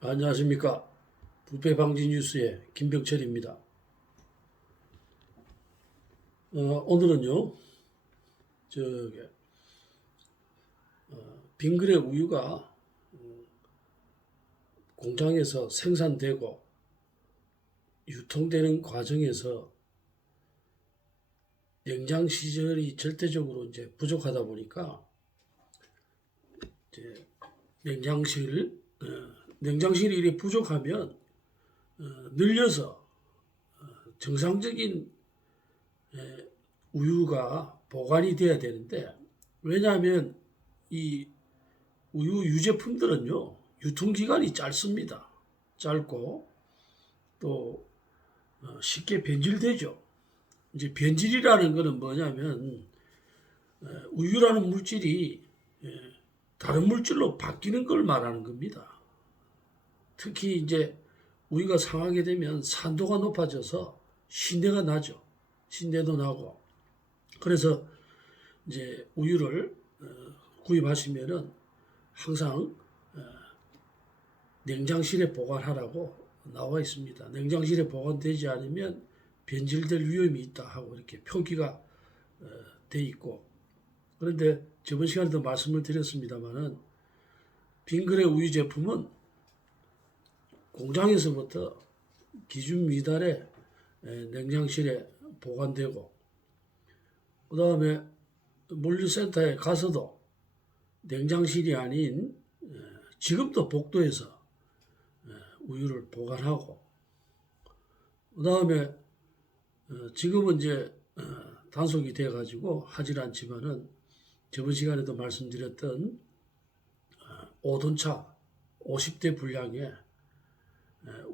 안녕하십니까. 부패방지 뉴스의 김병철입니다. 오늘은요, 저기, 빙그레 우유가 공장에서 생산되고 유통되는 과정에서 냉장 시설이 절대적으로 이제 부족하다 보니까 이제 냉장실이 이렇게 부족하면 늘려서 정상적인 우유가 보관이 돼야 되는데, 왜냐하면 이 우유 유제품들은요 유통기간이 짧습니다. 짧고 또 쉽게 변질되죠. 이제 변질이라는 것은 뭐냐면 우유라는 물질이 다른 물질로 바뀌는 걸 말하는 겁니다. 특히 이제 우유가 상하게 되면 산도가 높아져서 신내가 나죠. 신내도 나고. 그래서 이제 우유를 구입하시면은 항상 냉장실에 보관하라고 나와 있습니다. 냉장실에 보관되지 않으면 변질될 위험이 있다 하고 이렇게 표기가 돼 있고, 그런데 저번 시간에도 말씀을 드렸습니다만은 빙그레 우유 제품은 공장에서부터 기준 미달의 냉장실에 보관되고, 그 다음에 물류센터에 가서도 냉장실이 아닌 지금도 복도에서 우유를 보관하고, 그 다음에 지금은 이제 단속이 돼가지고 하질 않지만은 저번 시간에도 말씀드렸던 5톤차 50대 분량의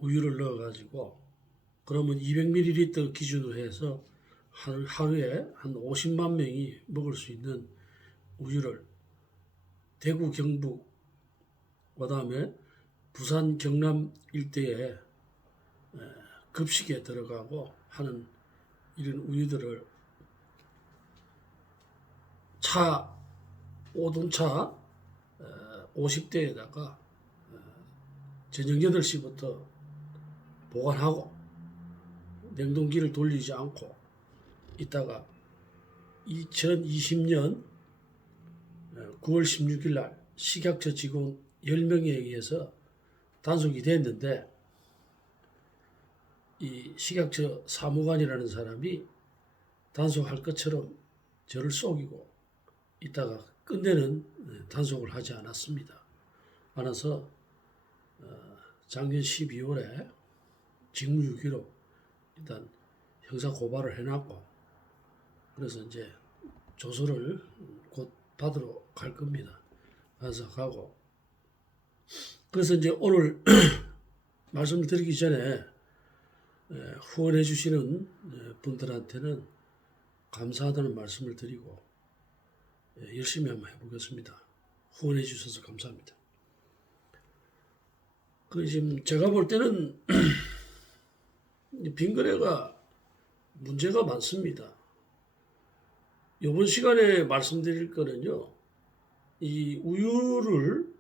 우유를 넣어가지고, 그러면 200ml 기준으로 해서 하루에 한 50만 명이 먹을 수 있는 우유를 대구, 경북, 그 다음에 부산, 경남 일대에 급식에 들어가고 하는 이런 우유들을 5톤차 50대에다가 저녁 8시부터 보관하고 냉동기를 돌리지 않고 있다가 2020년 9월 16일 날 식약처 직원 10명에 의해서 단속이 됐는데, 이 식약처 사무관이라는 사람이 단속할 것처럼 저를 속이고 있다가 끝내는 단속을 하지 않았습니다. 않아서 작년 12월에 직무유기로 일단 형사 고발을 해놨고, 그래서 이제 조서를 곧 받으러 갈 겁니다. 가서 가고. 그래서 이제 오늘 말씀을 드리기 전에 후원해 주시는 분들한테는 감사하다는 말씀을 드리고 열심히 한번 해보겠습니다. 후원해 주셔서 감사합니다. 그 지금 제가 볼 때는 빙그레가 문제가 많습니다. 이번 시간에 말씀드릴 거는요, 이 우유를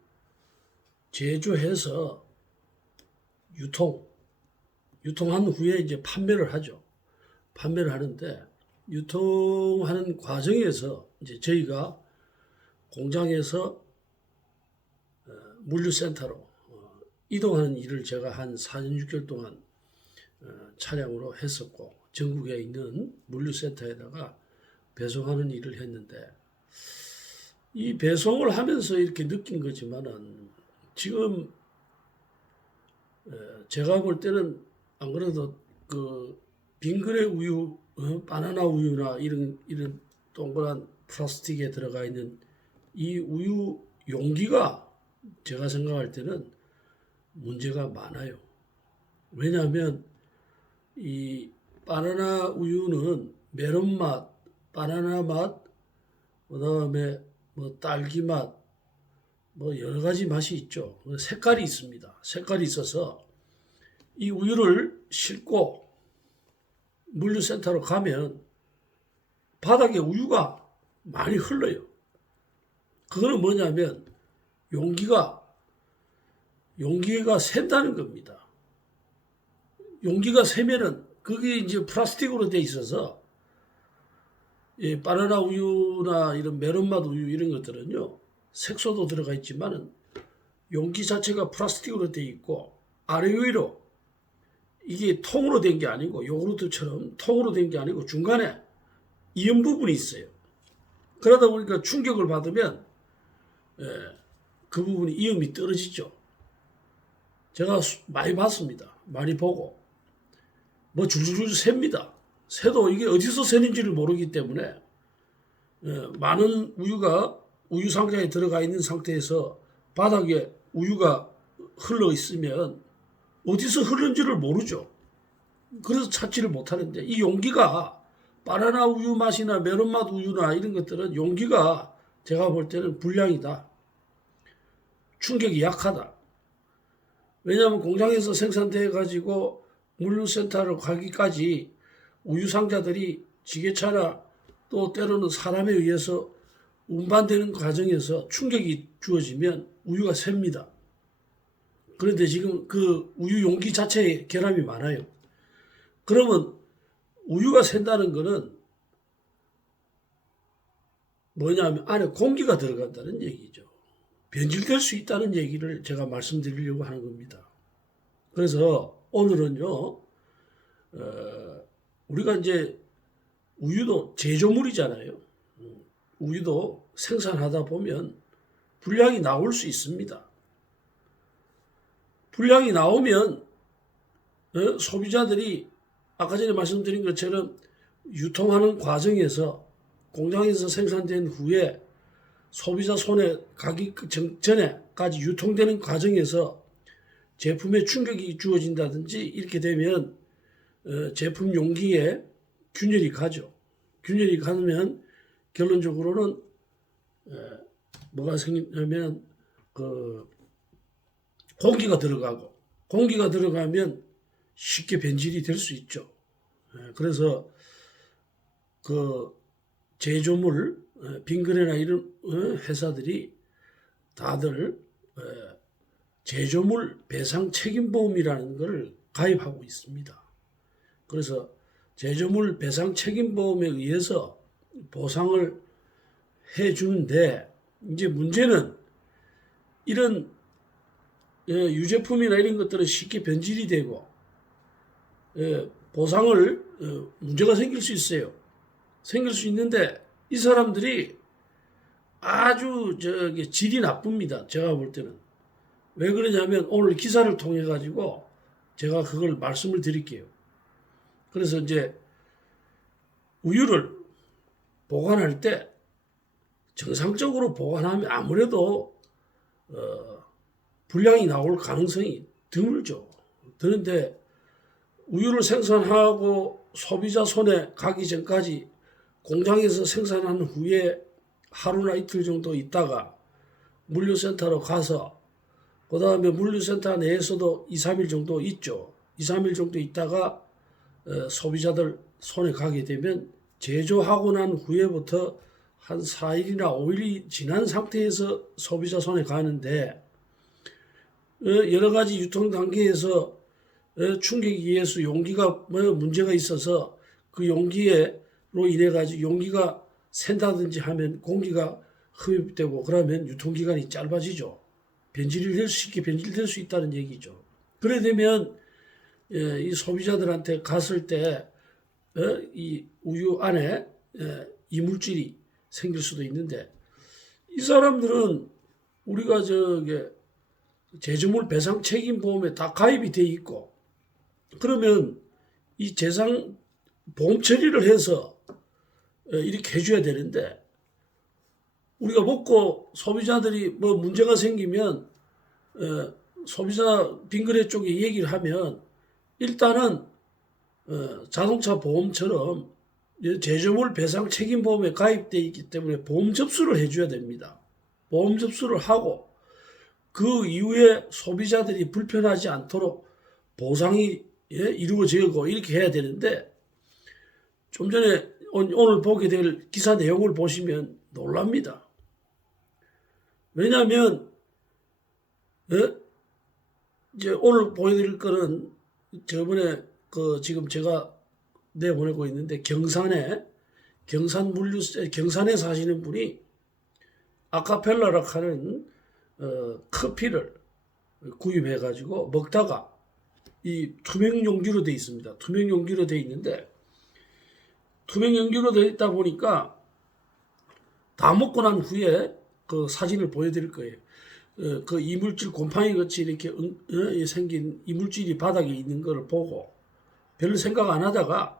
제조해서 유통한 후에 이제 판매를 하죠. 판매를 하는데, 유통하는 과정에서 이제 저희가 공장에서 물류센터로 이동하는 일을 제가 한 4년 6개월 동안 차량으로 했었고, 전국에 있는 물류센터에다가 배송하는 일을 했는데, 이 배송을 하면서 이렇게 느낀 거지만은 지금 제가 볼 때는 안 그래도 그 빙그레 우유, 바나나 우유나 이런 동그란 플라스틱에 들어가 있는 이 우유 용기가 제가 생각할 때는 문제가 많아요. 왜냐하면 이 바나나 우유는 메론 맛, 바나나 맛, 그 다음에 뭐 딸기 맛, 뭐 여러 가지 맛이 있죠. 색깔이 있습니다. 색깔이 있어서 이 우유를 싣고 물류센터로 가면 바닥에 우유가 많이 흘러요. 그거는 뭐냐면 용기가 용기가 샌다는 겁니다. 용기가 새면은 그게 이제 플라스틱으로 돼 있어서 바나나 우유나 이런 메론맛 우유 이런 것들은요 색소도 들어가 있지만은 용기 자체가 플라스틱으로 돼 있고 아래 위로 이게 통으로 된 게 아니고 요구르트처럼 통으로 된 게 아니고 중간에 이연 부분이 있어요. 그러다 보니까 충격을 받으면 그 부분이 이음이 떨어지죠. 제가 많이 봤습니다. 많이 보고 뭐 줄줄줄 셉니다. 새도 이게 어디서 새는지를 모르기 때문에 많은 우유가 우유 상자에 들어가 있는 상태에서 바닥에 우유가 흘러 있으면 어디서 흐른지를 모르죠. 그래서 찾지를 못하는데 이 용기가 바나나 우유 맛이나 메론 맛 우유나 이런 것들은 용기가 제가 볼 때는 불량이다. 충격이 약하다. 왜냐하면 공장에서 생산돼 가지고 물류센터로 가기까지 우유 상자들이 지게차나 또 때로는 사람에 의해서 운반되는 과정에서 충격이 주어지면 우유가 셉니다. 그런데 지금 그 우유 용기 자체에 결함이 많아요. 그러면 우유가 샌다는 것은 뭐냐면 안에 공기가 들어간다는 얘기죠. 변질될 수 있다는 얘기를 제가 말씀드리려고 하는 겁니다. 그래서 오늘은요, 우리가 이제 우유도 제조물이잖아요. 우유도 생산하다 보면 불량이 나올 수 있습니다. 불량이 나오면 소비자들이 아까 전에 말씀드린 것처럼 유통하는 과정에서 공장에서 생산된 후에 소비자 손에 가기 전에까지 유통되는 과정에서 제품에 충격이 주어진다든지 이렇게 되면 제품 용기에 균열이 가죠. 균열이 가면 결론적으로는 뭐가 생기냐면 그 공기가 들어가고 공기가 들어가면 쉽게 변질이 될 수 있죠. 그래서 그 제조물 빙그레나 이런 회사들이 다들 제조물 배상 책임보험이라는 것을 가입하고 있습니다. 그래서 제조물 배상 책임보험에 의해서 보상을 해주는데 이제 문제는 이런 유제품이나 이런 것들은 쉽게 변질이 되고 보상을 문제가 생길 수 있어요. 생길 수 있는데 이 사람들이 아주 질이 나쁩니다. 제가 볼 때는. 왜 그러냐면 오늘 기사를 통해 가지고 제가 그걸 말씀을 드릴게요. 그래서 이제 우유를 보관할 때 정상적으로 보관하면 아무래도 불량이 나올 가능성이 드물죠. 그런데 우유를 생산하고 소비자 손에 가기 전까지 공장에서 생산한 후에 하루나 이틀 정도 있다가 물류센터로 가서 그 다음에 물류센터 내에서도 2, 3일 정도 있죠. 2, 3일 정도 있다가 소비자들 손에 가게 되면 제조하고 난 후에부터 한 4일이나 5일이 지난 상태에서 소비자 손에 가는데 여러 가지 유통 단계에서 충격에 의해서 용기가 문제가 있어서 그 용기로 인해 가지고 용기가 샌다든지 하면 공기가 흡입되고 그러면 유통기간이 짧아지죠. 쉽게 변질될 수 있다는 얘기죠. 그래 되면 이 소비자들한테 갔을 때 이 우유 안에 이물질이 생길 수도 있는데 이 사람들은 우리가 제조물 배상 책임 보험에 다 가입이 돼 있고 그러면 이 재상 보험 처리를 해서 이렇게 해줘야 되는데 우리가 먹고 소비자들이 뭐 문제가 생기면 소비자 빙그레 쪽에 얘기를 하면 일단은 자동차 보험처럼 제조물 배상 책임 보험에 가입되어 있기 때문에 보험 접수를 해줘야 됩니다. 보험 접수를 하고 그 이후에 소비자들이 불편하지 않도록 보상이 이루어지고 이렇게 해야 되는데 좀 전에 오늘 보게 될 기사 내용을 보시면 놀랍니다. 왜냐하면 이제 오늘 보여드릴 거는 저번에 지금 제가 내보내고 있는데 경산에 사시는 분이 아카펠라라 하는 커피를 구입해 가지고 먹다가 이 투명 용기로 되어 있습니다. 투명 용기로 되어 있는데 투명 용기로 되어 있다 보니까 다 먹고 난 후에 그 사진을 보여드릴 거예요. 그 이물질 곰팡이 같이 이렇게 생긴 이물질이 바닥에 있는 것을 보고 별로 생각 안 하다가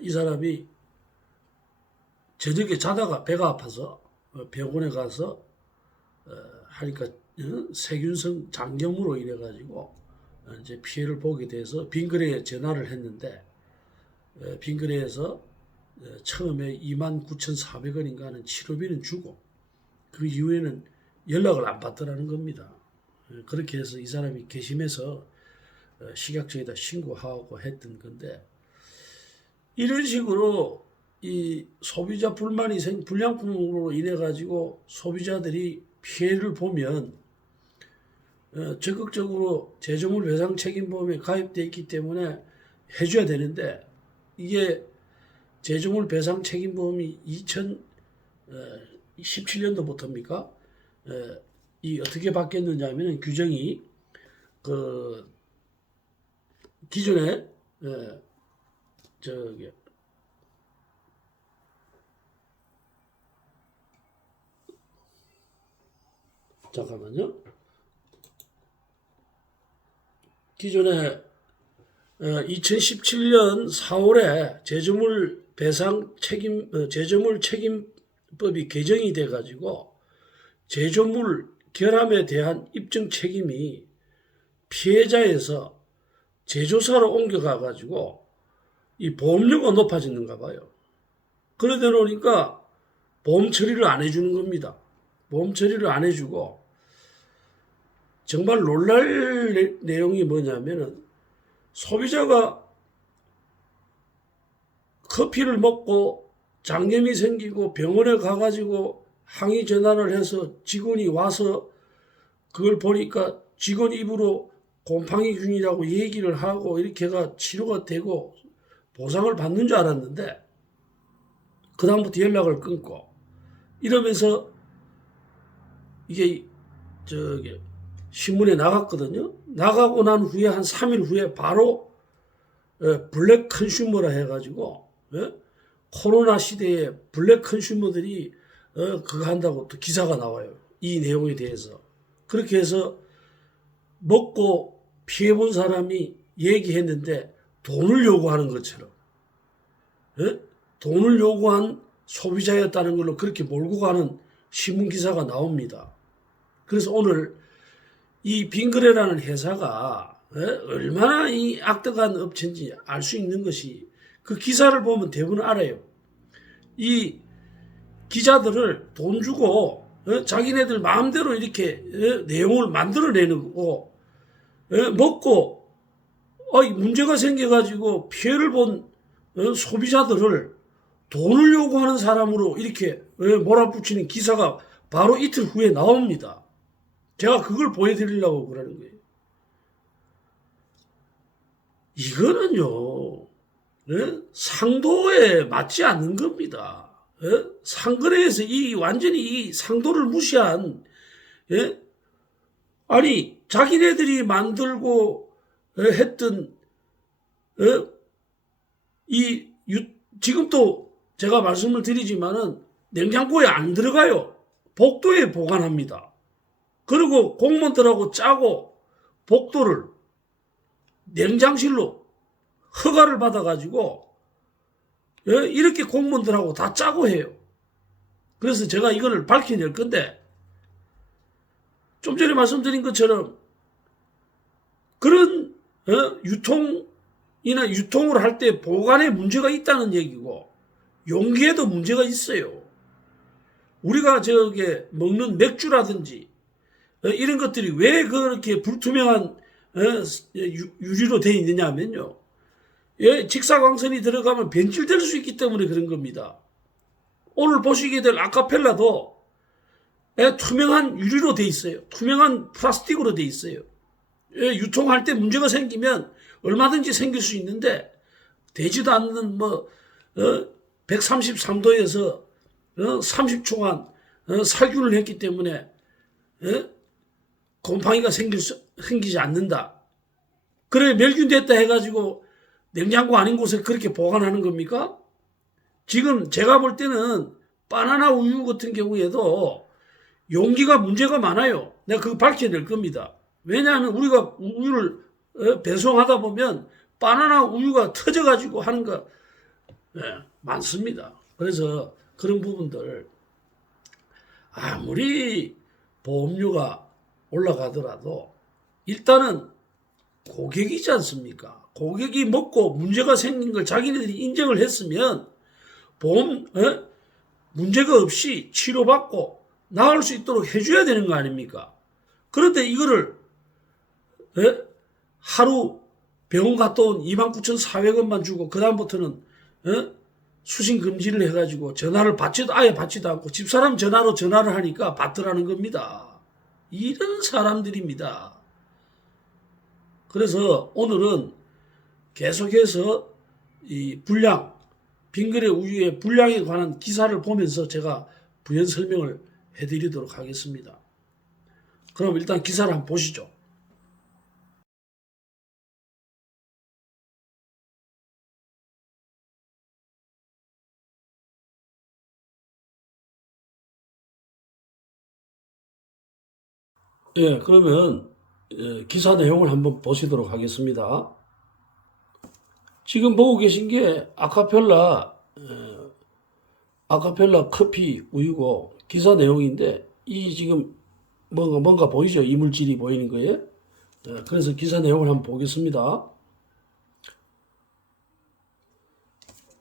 이 사람이 저녁에 자다가 배가 아파서 병원에 가서 하니까 세균성 장염으로 인해 가지고 이제 피해를 보게 돼서 빈거래에 전화를 했는데 빈거래에서 처음에 29,400원인가 하는 치료비는 주고 그 이후에는 연락을 안 받더라는 겁니다. 그렇게 해서 이 사람이 개심해서 식약처에다 신고하고 했던 건데 이런 식으로 이 소비자 불량품으로 인해 가지고 소비자들이 피해를 보면 적극적으로 제조물 배상 책임보험에 가입되어 있기 때문에 해줘야 되는데 이게 제조물 배상 책임보험이 2017년도부터입니까? 이 어떻게 바뀌었느냐 하면 규정이 그 기존에 저기 잠깐만요. 기존에 2017년 4월에 제조물 책임법이 개정이 돼 가지고 제조물 결함에 대한 입증 책임이 피해자에서 제조사로 옮겨가 가지고 이 보험료가 높아지는가 봐요. 그러다 보니까 보험 처리를 안 해주는 겁니다. 보험 처리를 안 해주고 정말 놀랄 내용이 뭐냐면은 소비자가 커피를 먹고 장염이 생기고 병원에 가가지고 항의 전화를 해서 직원이 와서 그걸 보니까 직원 입으로 곰팡이균이라고 얘기를 하고 이렇게가 치료가 되고 보상을 받는 줄 알았는데 그다음부터 연락을 끊고 이러면서 이게 신문에 나갔거든요. 나가고 난 후에 한 3일 후에 바로 블랙 컨슈머라 해가지고 코로나 시대에 블랙 컨슈머들이 그거 한다고 또 기사가 나와요. 이 내용에 대해서. 그렇게 해서 먹고 피해본 사람이 얘기했는데 돈을 요구하는 것처럼 돈을 요구한 소비자였다는 걸로 그렇게 몰고 가는 신문 기사가 나옵니다. 그래서 오늘 이 빈거래라는 회사가 얼마나 이 악덕한 업체인지 알 수 있는 것이 그 기사를 보면 대부분 알아요. 이 기자들을 돈 주고 자기네들 마음대로 이렇게 내용을 만들어내는 거고 먹고 문제가 생겨가지고 피해를 본 소비자들을 돈을 요구하는 사람으로 이렇게 몰아붙이는 기사가 바로 이틀 후에 나옵니다. 제가 그걸 보여드리려고 그러는 거예요. 이거는요, 상도에 맞지 않는 겁니다. 상거래에서 완전히 이 상도를 무시한, 아니, 자기네들이 만들고 했던, 지금 또 제가 말씀을 드리지만은 냉장고에 안 들어가요. 복도에 보관합니다. 그리고 공무원들하고 짜고 복도를 냉장실로 허가를 받아가지고 이렇게 공무원들하고 다 짜고 해요. 그래서 제가 이거를 밝혀낼 건데 좀 전에 말씀드린 것처럼 그런 유통을 할 때 보관에 문제가 있다는 얘기고 용기에도 문제가 있어요. 우리가 먹는 맥주라든지 이런 것들이 왜 그렇게 불투명한 유리로 되어 있느냐 하면요. 직사광선이 들어가면 변질될 수 있기 때문에 그런 겁니다. 오늘 보시게 될 아카펠라도 투명한 유리로 되어 있어요. 투명한 플라스틱으로 되어 있어요. 유통할 때 문제가 생기면 얼마든지 생길 수 있는데 되지도 않는 133도에서 30초간 살균을 했기 때문에 곰팡이가 생기지 않는다. 그래 멸균됐다 해가지고 냉장고 아닌 곳에 그렇게 보관하는 겁니까? 지금 제가 볼 때는 바나나 우유 같은 경우에도 용기가 문제가 많아요. 내가 그거 밝혀낼 겁니다. 왜냐하면 우리가 우유를 배송하다 보면 바나나 우유가 터져가지고 하는 거 많습니다. 그래서 그런 부분들 아무리 보험료가 올라가더라도 일단은 고객이지 않습니까? 고객이 먹고 문제가 생긴 걸 자기네들이 인정을 했으면 보험 문제가 없이 치료받고 나을 수 있도록 해줘야 되는 거 아닙니까? 그런데 이거를 하루 병원 갔다 온 29,400원만 주고 그 다음부터는 수신 금지를 해가지고 전화를 아예 받지도 않고 집사람 전화를 하니까 받더라는 겁니다. 이런 사람들입니다. 그래서 오늘은 계속해서 이 빙그레 우유의 불량에 관한 기사를 보면서 제가 부연 설명을 해드리도록 하겠습니다. 그럼 일단 기사를 한번 보시죠. 예, 그러면 기사 내용을 한번 보시도록 하겠습니다. 지금 보고 계신 게 아카펠라 커피 우유고 기사 내용인데 이 지금 뭔가 보이죠? 이물질이 보이는 거예요. 그래서 기사 내용을 한번 보겠습니다.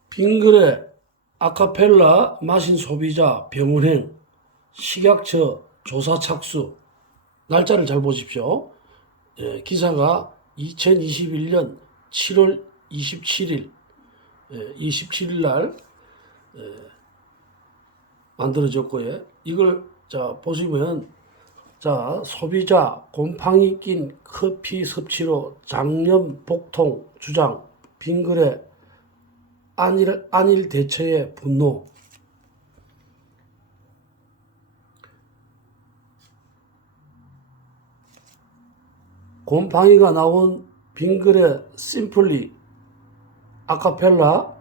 빙그레 아카펠라 마신 소비자 병원행 식약처 조사 착수. 날짜를 잘 보십시오. 기사가 2021년 7월 27일 날 만들어졌고요. 이걸 자 보시면 자 소비자 곰팡이 낀 커피 섭취로 장염 복통 주장 빙그레 안일 대처에 분노. 곰팡이가 나온 빙그레 심플리 아카펠라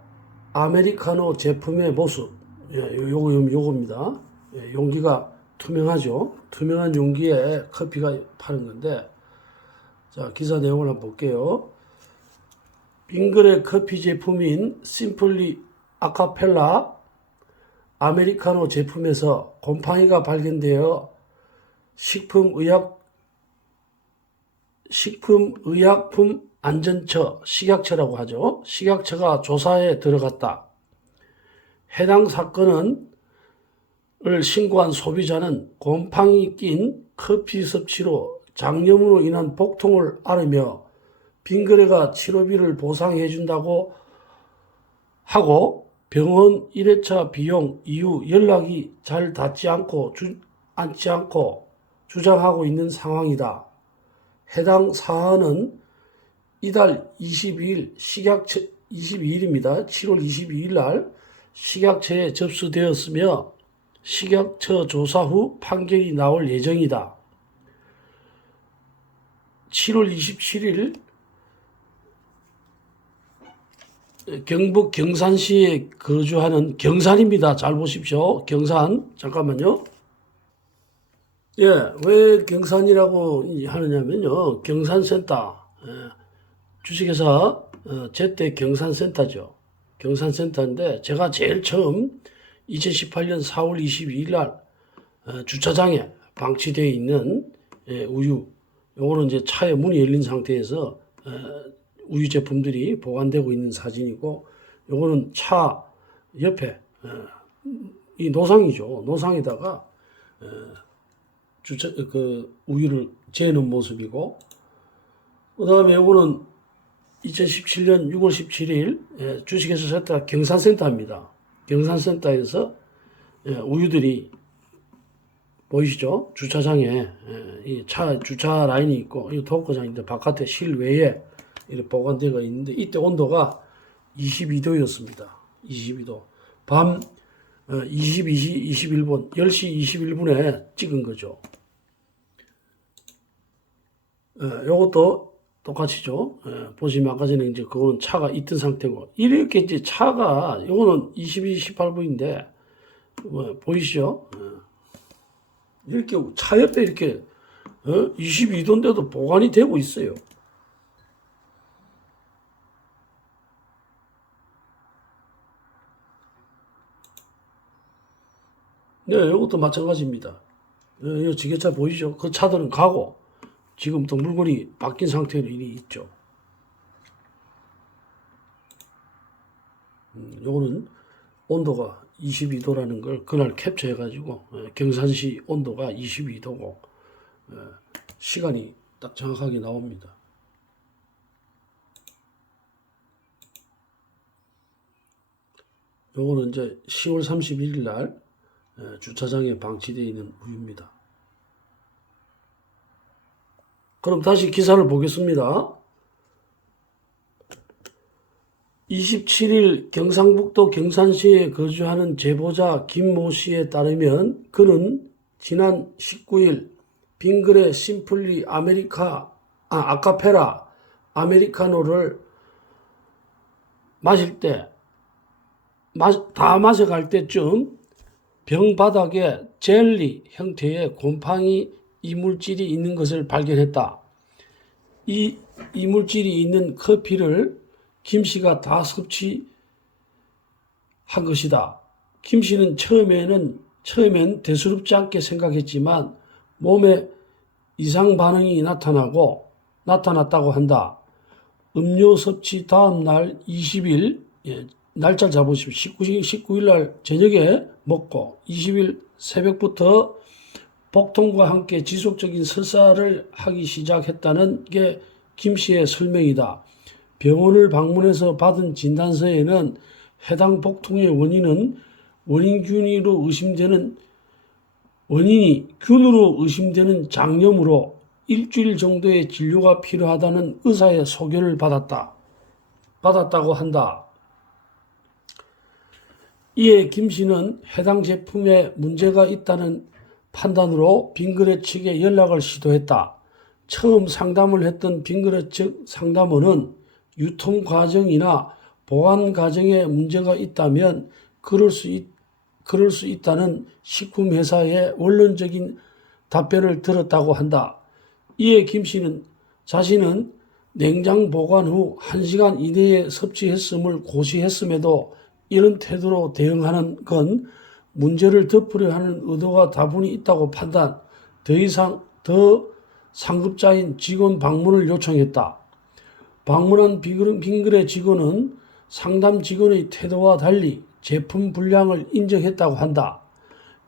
아메리카노 제품의 모습. 요겁니다. 용기가 투명하죠. 투명한 용기에 커피가 파는 건데, 자, 기사 내용을 한번 볼게요. 빙그레 커피 제품인 심플리 아카펠라 아메리카노 제품에서 곰팡이가 발견되어 식품의약품안전처, 식약처라고 하죠. 식약처가 조사에 들어갔다. 해당 사건을 신고한 소비자는 곰팡이 낀 커피 섭취로 장염으로 인한 복통을 앓으며 빙그레가 치료비를 보상해 준다고 하고 병원 1회차 비용 이후 연락이 잘 닿지 않고 주장하고 있는 상황이다. 해당 사안은 이달 22일 22일입니다. 7월 22일 날 식약처에 접수되었으며 식약처 조사 후 판결이 나올 예정이다. 7월 27일 경북 경산시에 거주하는 경산입니다. 잘 보십시오. 경산. 잠깐만요. 예, 왜 경산이라고 하느냐면요. 경산센터. 주식회사 제때 경산센터죠. 경산센터인데 제가 제일 처음 2018년 4월 22일 날 주차장에 방치되어 있는 우유. 요거는 이제 차에 문이 열린 상태에서 우유 제품들이 보관되고 있는 사진이고, 요거는 차 옆에 이 노상이죠. 노상에다가 우유를 재는 모습이고, 그 다음에 요거는 2017년 6월 17일 주식회사 센터 경산센터입니다. 경산센터에서 우유들이 보이시죠? 주차장에 이 차 주차 라인이 있고 이 토크장인데 바깥에 실외에 이렇게 보관되어 있는데 이때 온도가 22도였습니다. 22도. 밤 22시 21분, 10시 21분에 찍은 거죠. 요것도 똑같이죠. 보시면 아까 전에 이제 그거는 차가 있던 상태고 이렇게 이제 차가 요거는 22, 18분인데 보이시죠? 이렇게 차 옆에 이렇게 22도인데도 보관이 되고 있어요. 네, 이것도 마찬가지입니다. 이 지게차 보이죠? 그 차들은 가고 지금 또 물건이 바뀐 상태로 이리 있죠. 요거는 온도가 22도라는 걸 그날 캡처해가지고 경산시 온도가 22도고 시간이 딱 정확하게 나옵니다. 요거는 이제 10월 31일 날 주차장에 방치되어 있는 우유입니다. 그럼 다시 기사를 보겠습니다. 27일 경상북도 경산시에 거주하는 제보자 김모 씨에 따르면 그는 지난 19일 빙그레 심플리 아카페라 아메리카노를 마실 때 다 마셔갈 때쯤 병 바닥에 젤리 형태의 곰팡이 이물질이 있는 것을 발견했다. 이 이물질이 있는 커피를 김 씨가 다 섭취한 것이다. 김 씨는 처음엔 대수롭지 않게 생각했지만 몸에 이상 반응이 나타났다고 한다. 음료 섭취 다음 날 20일, 날짜를 잡으십시오. 19일 날 저녁에 먹고 20일 새벽부터 복통과 함께 지속적인 설사를 하기 시작했다는 게 김 씨의 설명이다. 병원을 방문해서 받은 진단서에는 해당 복통의 원인이 균으로 의심되는 장염으로 일주일 정도의 진료가 필요하다는 의사의 소견을 받았다고 한다. 이에 김 씨는 해당 제품에 문제가 있다는 판단으로 빙그레 측에 연락을 시도했다. 처음 상담을 했던 빙그레 측 상담원은 유통 과정이나 보관 과정에 문제가 있다면 그럴 수 있다는 식품회사의 원론적인 답변을 들었다고 한다. 이에 김 씨는 자신은 냉장 보관 후 1시간 이내에 섭취했음을 고시했음에도 이런 태도로 대응하는 건 문제를 덮으려 하는 의도가 다분히 있다고 판단, 더 상급자인 직원 방문을 요청했다. 방문한 빙그레 직원은 상담 직원의 태도와 달리 제품 불량을 인정했다고 한다.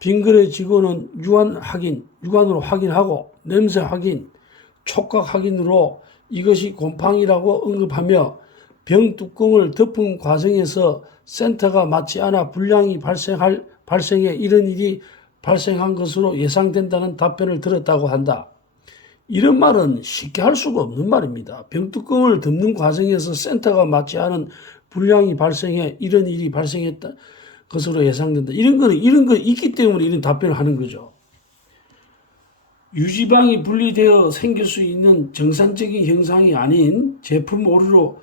빙그레 직원은 육안으로 확인하고 냄새 확인, 촉각 확인으로 이것이 곰팡이라고 언급하며 병 뚜껑을 덮은 과정에서 센터가 맞지 않아 불량이 발생해 이런 일이 발생한 것으로 예상된다는 답변을 들었다고 한다. 이런 말은 쉽게 할 수가 없는 말입니다. 병뚜껑을 덮는 과정에서 센터가 맞지 않은 불량이 발생해 이런 일이 발생했다 것으로 예상된다. 이런 거 있기 때문에 이런 답변을 하는 거죠. 유지방이 분리되어 생길 수 있는 정상적인 현상이 아닌 제품 오류로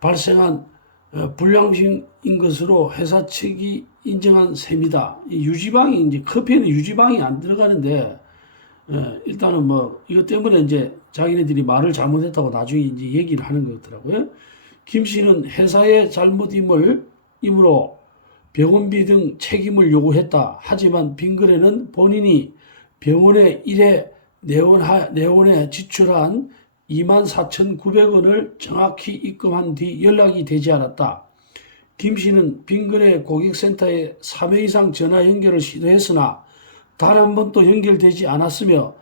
발생한 불량品것으로 회사 측이 인정한 셈이다. 이 유지방이 이제 커피에는 유지방이 안 들어가는데 일단은 뭐 이것 때문에 이제 자기네들이 말을 잘못했다고 나중에 이제 얘기를 하는 거더라고요. 김 씨는 회사의 잘못임으로 병원비 등 책임을 요구했다. 하지만 빙그레는 본인이 병원에 1회 내원에 지출한 24,900원을 정확히 입금한 뒤 연락이 되지 않았다. 김 씨는 빙그레 고객센터에 3회 이상 전화 연결을 시도했으나 단 한 번도 연결되지 않았으며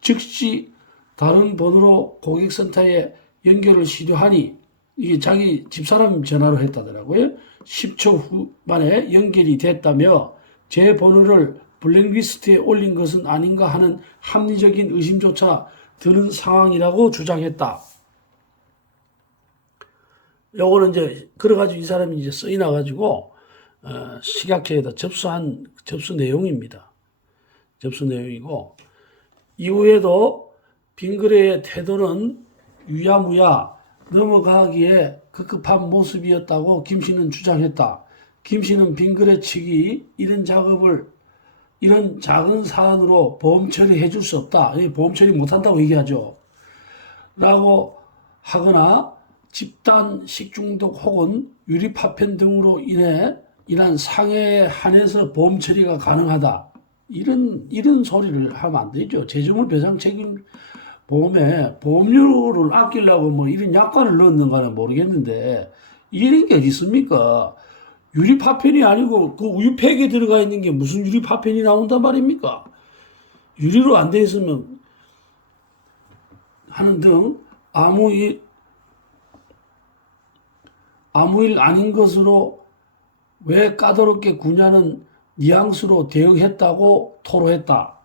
즉시 다른 번호로 고객센터에 연결을 시도하니 이게 자기 집사람 전화로 했다더라고요. 10초 후 만에 연결이 됐다며 제 번호를 블랙리스트에 올린 것은 아닌가 하는 합리적인 의심조차 드는 상황이라고 주장했다. 요거는 이제 그래가지고 이 사람이 이제 써이나가지고 식약처에다 접수 내용입니다. 접수 내용이고, 이후에도 빙그레의 태도는 유야무야 넘어가기에 급급한 모습이었다고 김 씨는 주장했다. 김 씨는 빙그레 측이 이런 작은 사안으로 보험 처리해 줄 수 없다. 보험 처리 못한다고 얘기하죠. 라고 하거나 집단 식중독 혹은 유리파편 등으로 인한 상해에 한해서 보험 처리가 가능하다. 이런 소리를 하면 안 되죠. 재정물 배상 책임 보험에 보험료를 아끼려고 뭐 이런 약관을 넣었는가는 모르겠는데 이런 게 어디 있습니까? 유리파편이 아니고 그 우유팩에 들어가 있는 게 무슨 유리파편이 나온단 말입니까? 유리로 안 돼 있으면 하는 등 아무 일 아닌 것으로 왜 까다롭게 구냐는 뉘앙스로 대응했다고 토로했다.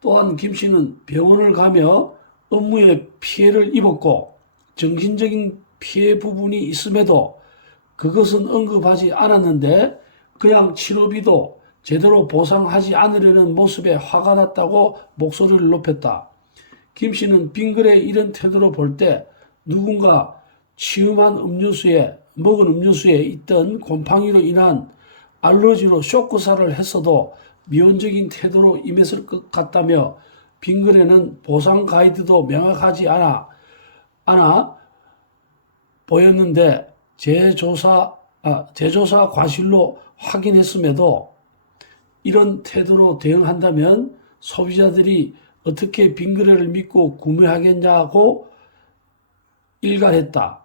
또한 김 씨는 병원을 가며 업무에 피해를 입었고 정신적인 피해 부분이 있음에도 그것은 언급하지 않았는데 그냥 치료비도 제대로 보상하지 않으려는 모습에 화가 났다고 목소리를 높였다. 김 씨는 빙그레의 이런 태도로 볼 때 누군가 먹은 음료수에 있던 곰팡이로 인한 알러지로 쇼크사를 했어도 미온적인 태도로 임했을 것 같다며 빙그레는 보상 가이드도 명확하지 않아 보였는데 재조사 과실로 확인했음에도 이런 태도로 대응한다면 소비자들이 어떻게 빙그레를 믿고 구매하겠냐고 일갈했다.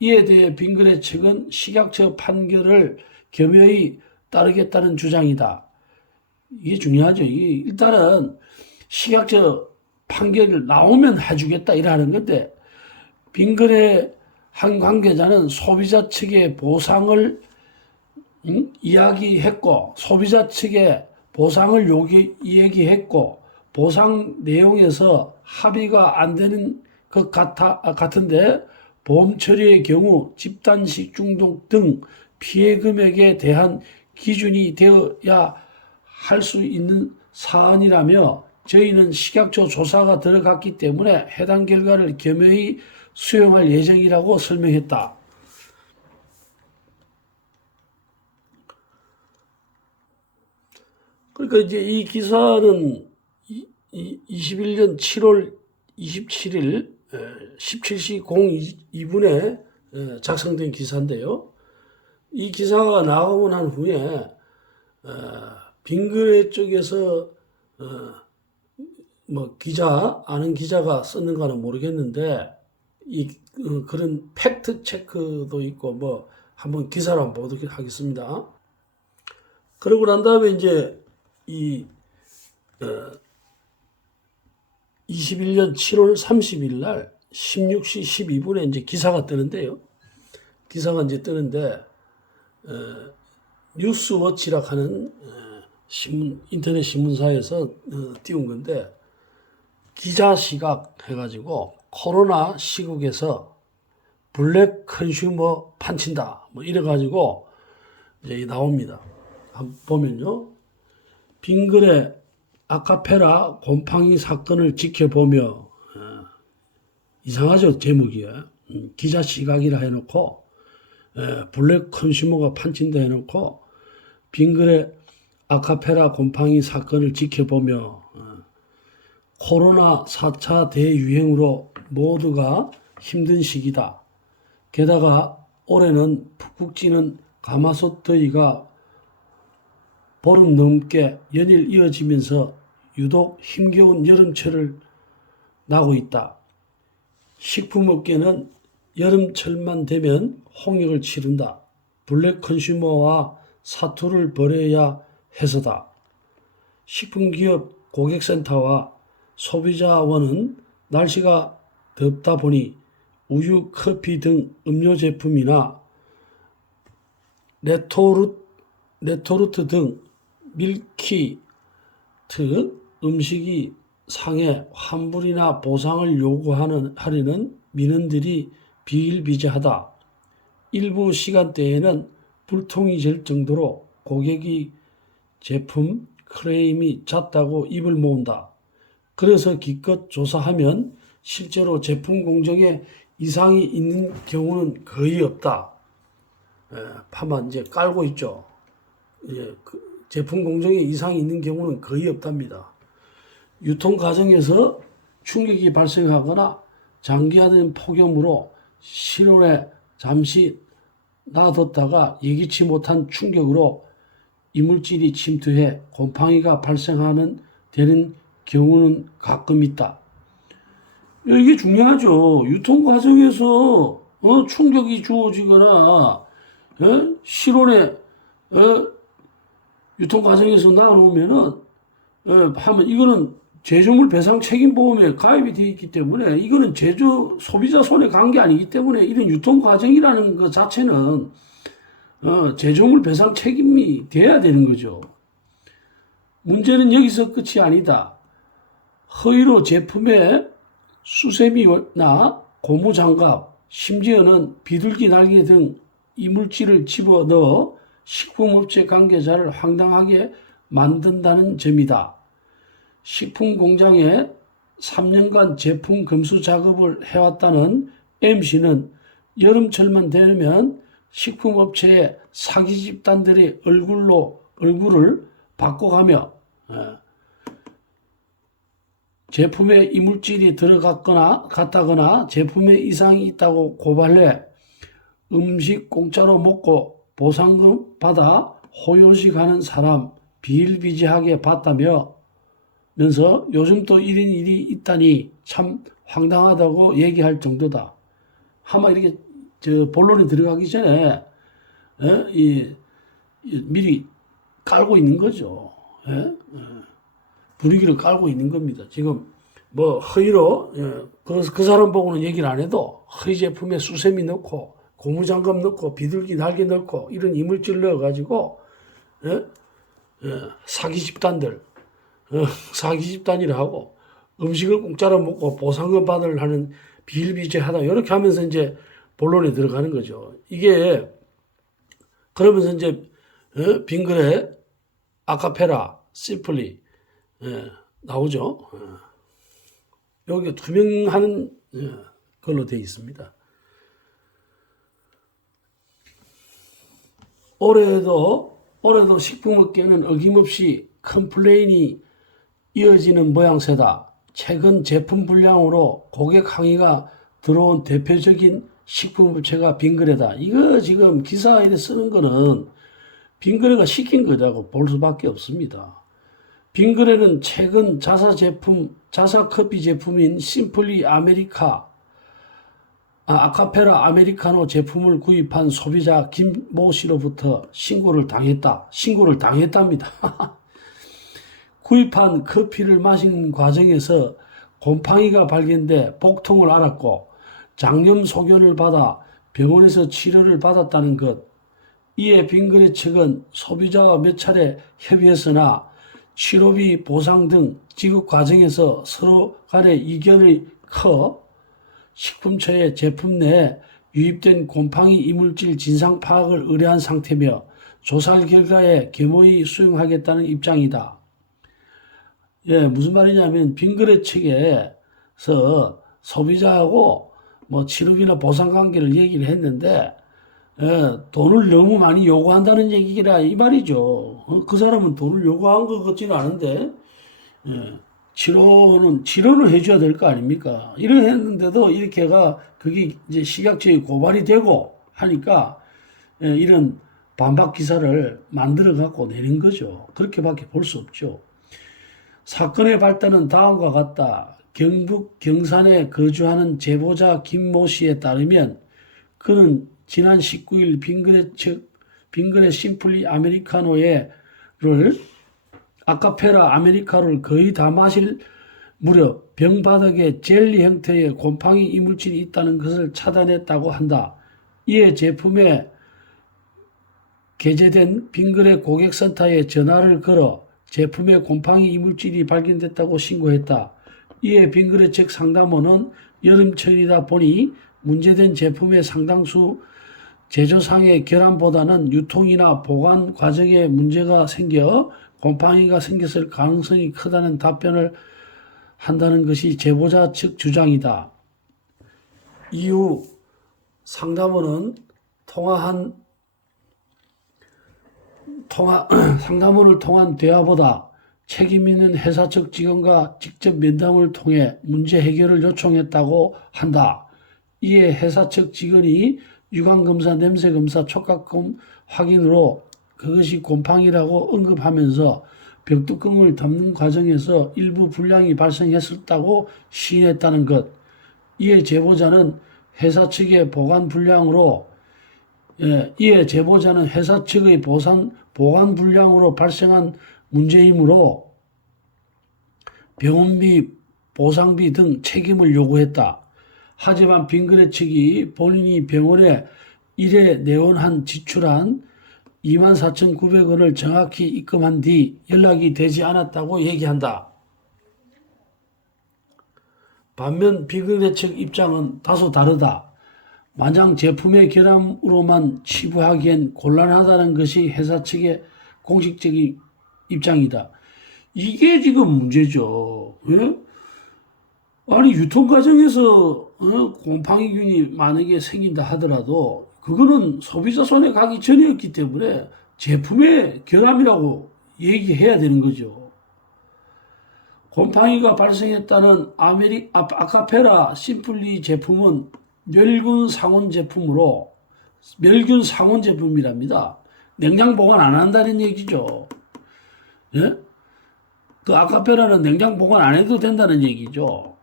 이에 대해 빙그레 측은 식약처 판결을 겸허히 따르겠다는 주장이다. 이게 중요하죠. 일단은 식약처 판결을 나오면 해주겠다 이라는 건데 빙그레 한 관계자는 소비자 측의 보상을 이야기했고 소비자 측의 보상을 얘기했고 보상 내용에서 합의가 안 되는 것 같은데 보험 처리의 경우 집단 식중독 등 피해 금액에 대한 기준이 되어야 할 수 있는 사안이라며 저희는 식약처 조사가 들어갔기 때문에 해당 결과를 겸허히 수용할 예정이라고 설명했다. 그러니까 이제 이 기사는 21년 7월 27일 17시 02분에 작성된 기사인데요. 이 기사가 나오고 난 후에 빙그레 쪽에서 뭐 아는 기자가 썼는가는 모르겠는데 그런 팩트 체크도 있고 뭐 한번 기사를 한번 보도록 하겠습니다. 그러고 난 다음에 이제 21년 7월 30일 날 16시 12분에 이제 기사가 뜨는데요. 기사가 이제 뜨는데 뉴스워치라 하는 인터넷 신문사에서 띄운 건데 기자 시각 해가지고 코로나 시국에서 블랙 컨슈머 판친다 뭐 이래가지고 이제 나옵니다. 한번 보면요. 빙그레 아카페라 곰팡이 사건을 지켜보며 이상하죠 제목이. 기자 시각이라 해놓고 블랙 컨슈머가 판친다 해놓고 빙그레 아카페라 곰팡이 사건을 지켜보며 코로나 4차 대유행으로 모두가 힘든 시기다. 게다가 올해는 푹푹 찌는 가마솥 더위가 보름 넘게 연일 이어지면서 유독 힘겨운 여름철을 나고 있다. 식품업계는 여름철만 되면 홍역을 치른다. 블랙 컨슈머와 사투를 벌여야 해서다. 식품기업 고객센터와 소비자원은 날씨가 덥다 보니 우유, 커피 등 음료 제품이나 레토르트 등 밀키, 음식이 상해 환불이나 보상을 하려는 민원들이 비일비재하다. 일부 시간대에는 불통이 질 정도로 고객이 제품 클레임이 잦다고 입을 모은다. 그래서 기껏 조사하면 실제로 제품 공정에 이상이 있는 경우는 거의 없다. 파만 이제 깔고 있죠. 제품 공정에 이상이 있는 경우는 거의 없답니다. 유통 과정에서 충격이 발생하거나 장기화된 폭염으로 실온에 잠시 놔뒀다가 예기치 못한 충격으로 이물질이 침투해 곰팡이가 되는 경우는 가끔 있다. 이게 중요하죠. 유통 과정에서 충격이 주어지거나 실온에 유통 과정에서 나오면은 하면 이거는 제조물 배상 책임 보험에 가입이 되어 있기 때문에 이거는 소비자 손에 간 게 아니기 때문에 이런 유통 과정이라는 것 자체는 제조물 배상 책임이 돼야 되는 거죠. 문제는 여기서 끝이 아니다. 허위로 제품에 수세미나 고무장갑, 심지어는 비둘기 날개 등 이물질을 집어넣어 식품업체 관계자를 황당하게 만든다는 점이다. 식품 공장에 3년간 제품 검수 작업을 해왔다는 MC는 여름철만 되면 식품업체의 사기 집단들의 얼굴을 바꿔가며 제품에 이물질이 갔다거나 제품에 이상이 있다고 고발해 음식 공짜로 먹고 보상금 받아 호요식하는 사람 비일비재하게 봤다며 면서 요즘 또 이런 일이 있다니 참 황당하다고 얘기할 정도다. 아마 이렇게 본론에 들어가기 전에 미리 깔고 있는 거죠. 분위기를 깔고 있는 겁니다. 지금 뭐 허위로 그 사람 보고는 얘기를 안 해도 허위 제품에 수세미 넣고 고무장갑 넣고 비둘기 날개 넣고 이런 이물질 넣어가지고 사기 집단이라 하고 음식을 공짜로 먹고 보상금 받을 하는 비일비재하다 이렇게 하면서 이제 본론에 들어가는 거죠. 이게 그러면서 이제 빙그레, 아카페라, 심플리 나오죠. 여기 투명한 걸로 되어 있습니다. 올해도 식품업계는 어김없이 컴플레인이 이어지는 모양새다. 최근 제품 불량으로 고객 항의가 들어온 대표적인 식품업체가 빙그레다. 이거 지금 기사에 쓰는 거는 빙그레가 시킨 거라고 볼 수밖에 없습니다. 빙그레는 최근 자사 커피 제품인 심플리 아카페라 아메리카노 제품을 구입한 소비자 김모 씨로부터 신고를 당했답니다. 구입한 커피를 마시는 과정에서 곰팡이가 발견돼 복통을 앓았고 장염 소견을 받아 병원에서 치료를 받았다는 것. 이에 빙그레 측은 소비자와 몇 차례 협의했으나 치료비 보상 등 지급 과정에서 서로 간의 이견이 커 식품처에 제품 내에 유입된 곰팡이 이물질 진상 파악을 의뢰한 상태며 조사 결과에 겸허히 수용하겠다는 입장이다. 무슨 말이냐면 빙그레 측에서 소비자하고 뭐 치료비나 보상 관계를 얘기를 했는데 돈을 너무 많이 요구한다는 얘기라 이 말이죠. 그 사람은 돈을 요구한 것 같지는 않은데 치료는 해줘야 될 거 아닙니까? 이렇게 했는데도 이렇게가 그게 이제 식약처에 고발이 되고 하니까 이런 반박 기사를 만들어 갖고 내는 거죠. 그렇게밖에 볼 수 없죠. 사건의 발단은 다음과 같다. 경북 경산에 거주하는 제보자 김모 씨에 따르면 그는 지난 19일 빙그레 심플리 아메리카노를 아카페라 아메리카노를 거의 다 마실 무렵 병바닥에 젤리 형태의 곰팡이 이물질이 있다는 것을 찾아냈다고 한다. 이에 제품에 게재된 빙그레 고객센터에 전화를 걸어 제품에 곰팡이 이물질이 발견됐다고 신고했다. 이에 빙그레 측 상담원은 여름철이다 보니 문제된 제품의 상당수 제조상의 결함보다는 유통이나 보관 과정에 문제가 생겨 곰팡이가 생겼을 가능성이 크다는 답변을 한다는 것이 제보자 측 주장이다. 이후 상담원은 상담원을 통한 대화보다 책임 있는 회사 측 직원과 직접 면담을 통해 문제 해결을 요청했다고 한다. 이에 회사 측 직원이 유관검사, 냄새검사, 촉각검 확인으로 그것이 곰팡이라고 언급하면서 벽뚜껑을 덮는 과정에서 일부 불량이 발생했었다고 시인했다는 것. 이에 제보자는 회사 측의 보관 불량으로 발생한 문제이므로 병원비, 보상비 등 책임을 요구했다. 하지만 빙그레 측이 본인이 병원에 일회 내원한 지출한 24,900원을 정확히 입금한 뒤 연락이 되지 않았다고 얘기한다. 반면 빙그레 측 입장은 다소 다르다. 만약 제품의 결함으로만 치부하기엔 곤란하다는 것이 회사 측의 공식적인 입장이다. 이게 지금 문제죠. 예? 아니 유통 과정에서 곰팡이균이 만약에 생긴다 하더라도 그거는 소비자 손에 가기 전이었기 때문에 제품의 결함이라고 얘기해야 되는 거죠. 곰팡이가 발생했다는 아카페라 심플리 제품은 멸균 상온 제품이랍니다. 냉장 보관 안 한다는 얘기죠. 예? 그 아카페라는 냉장 보관 안 해도 된다는 얘기죠.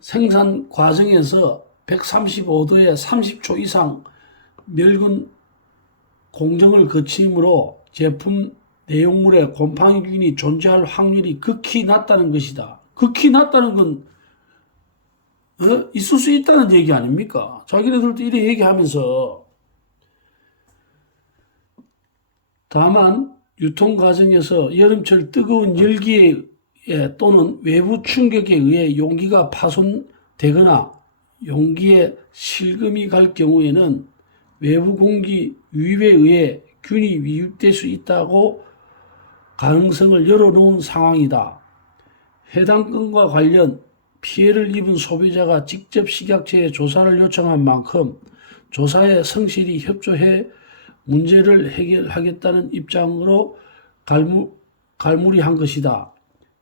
생산 과정에서 135도에 30초 이상 멸균 공정을 거치므로 제품 내용물에 곰팡이균이 존재할 확률이 극히 낮다는 것이다. 극히 낮다는 건 있을 수 있다는 얘기 아닙니까? 자기네들도 이래 얘기하면서 다만 유통 과정에서 여름철 뜨거운 열기에 또는 외부 충격에 의해 용기가 파손되거나 용기에 실금이 갈 경우에는 외부 공기 유입에 의해 균이 유입될 수 있다고 가능성을 열어놓은 상황이다. 해당 건과 관련 피해를 입은 소비자가 직접 식약처에 조사를 요청한 만큼 조사에 성실히 협조해 문제를 해결하겠다는 입장으로 갈무리한 것이다.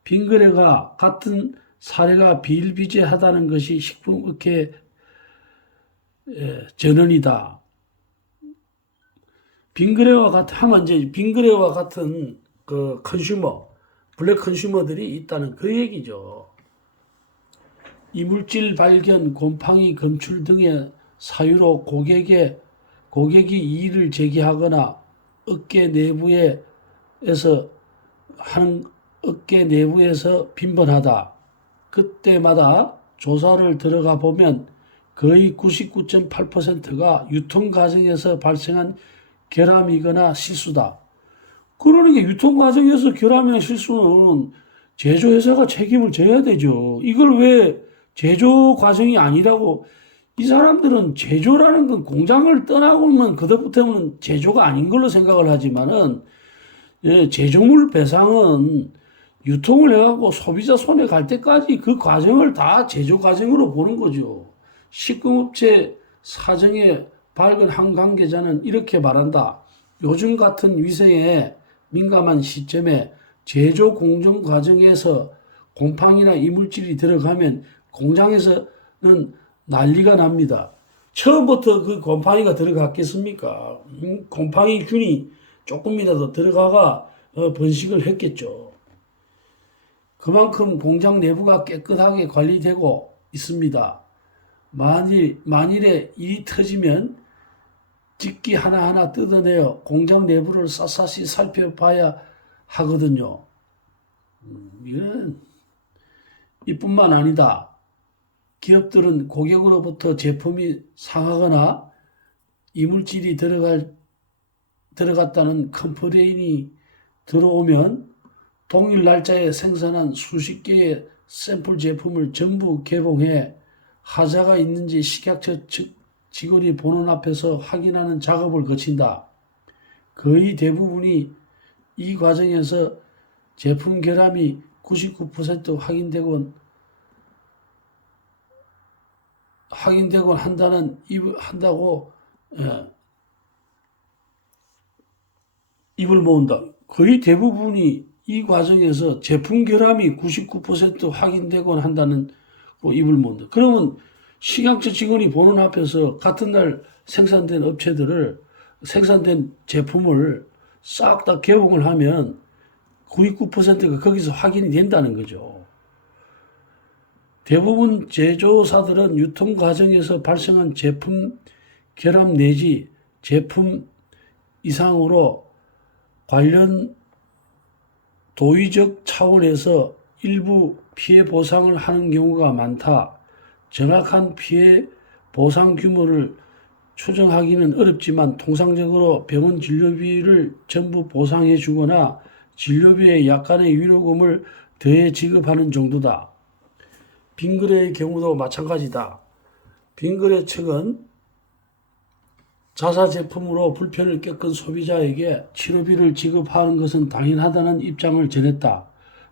빙그레가 같은 사례가 비일비재하다는 것이 식품업계의 전언이다. 빙그레와 같은 그 블랙 컨슈머들이 있다는 그 얘기죠. 이물질 발견, 곰팡이 검출 등의 사유로 고객이 이의를 제기하거나 업계 내부에서 빈번하다. 그때마다 조사를 들어가 보면 거의 99.8%가 유통 과정에서 발생한 결함이거나 실수다. 그러니까 유통 과정에서 결함이나 실수는 제조회사가 책임을 져야 되죠. 이걸 왜 제조 과정이 아니라고, 이 사람들은 제조라는 건 공장을 떠나고는 그다음부터는 제조가 아닌 걸로 생각을 하지만은, 제조물 배상은 유통을 해갖고 소비자 손에 갈 때까지 그 과정을 다 제조 과정으로 보는 거죠. 식품업체 사정에 밝은 한 관계자는 이렇게 말한다. 요즘 같은 위생에 민감한 시점에 제조 공정 과정에서 곰팡이나 이물질이 들어가면 공장에서는 난리가 납니다. 처음부터 그 곰팡이가 들어갔겠습니까? 곰팡이균이 조금이라도 들어가가 번식을 했겠죠. 그만큼 공장 내부가 깨끗하게 관리되고 있습니다. 만일에 일이 터지면 집기 하나하나 뜯어내어 공장 내부를 샅샅이 살펴봐야 하거든요. 이뿐만 아니다. 기업들은 고객으로부터 제품이 상하거나 이물질이 들어갔다는 컴플레인이 들어오면 동일 날짜에 생산한 수십 개의 샘플 제품을 전부 개봉해 하자가 있는지 식약처 직원이 보는 앞에서 확인하는 작업을 거친다. 거의 대부분이 이 과정에서 제품 결함이 99% 확인되곤 한다고 입을 모은다. 거의 대부분이 이 과정에서 제품 결함이 99% 확인되곤 한다는 입을 모은다. 그러면 식약처 직원이 보는 앞에서 같은 날 생산된 제품을 싹 다 개봉을 하면 99%가 거기서 확인이 된다는 거죠. 대부분 제조사들은 유통 과정에서 발생한 제품 결함 내지 제품 이상으로 관련 도의적 차원에서 일부 피해 보상을 하는 경우가 많다. 정확한 피해 보상 규모를 추정하기는 어렵지만 통상적으로 병원 진료비를 전부 보상해 주거나 진료비에 약간의 위로금을 더해 지급하는 정도다. 빙그레의 경우도 마찬가지다. 빙그레 측은 자사 제품으로 불편을 겪은 소비자에게 치료비를 지급하는 것은 당연하다는 입장을 전했다.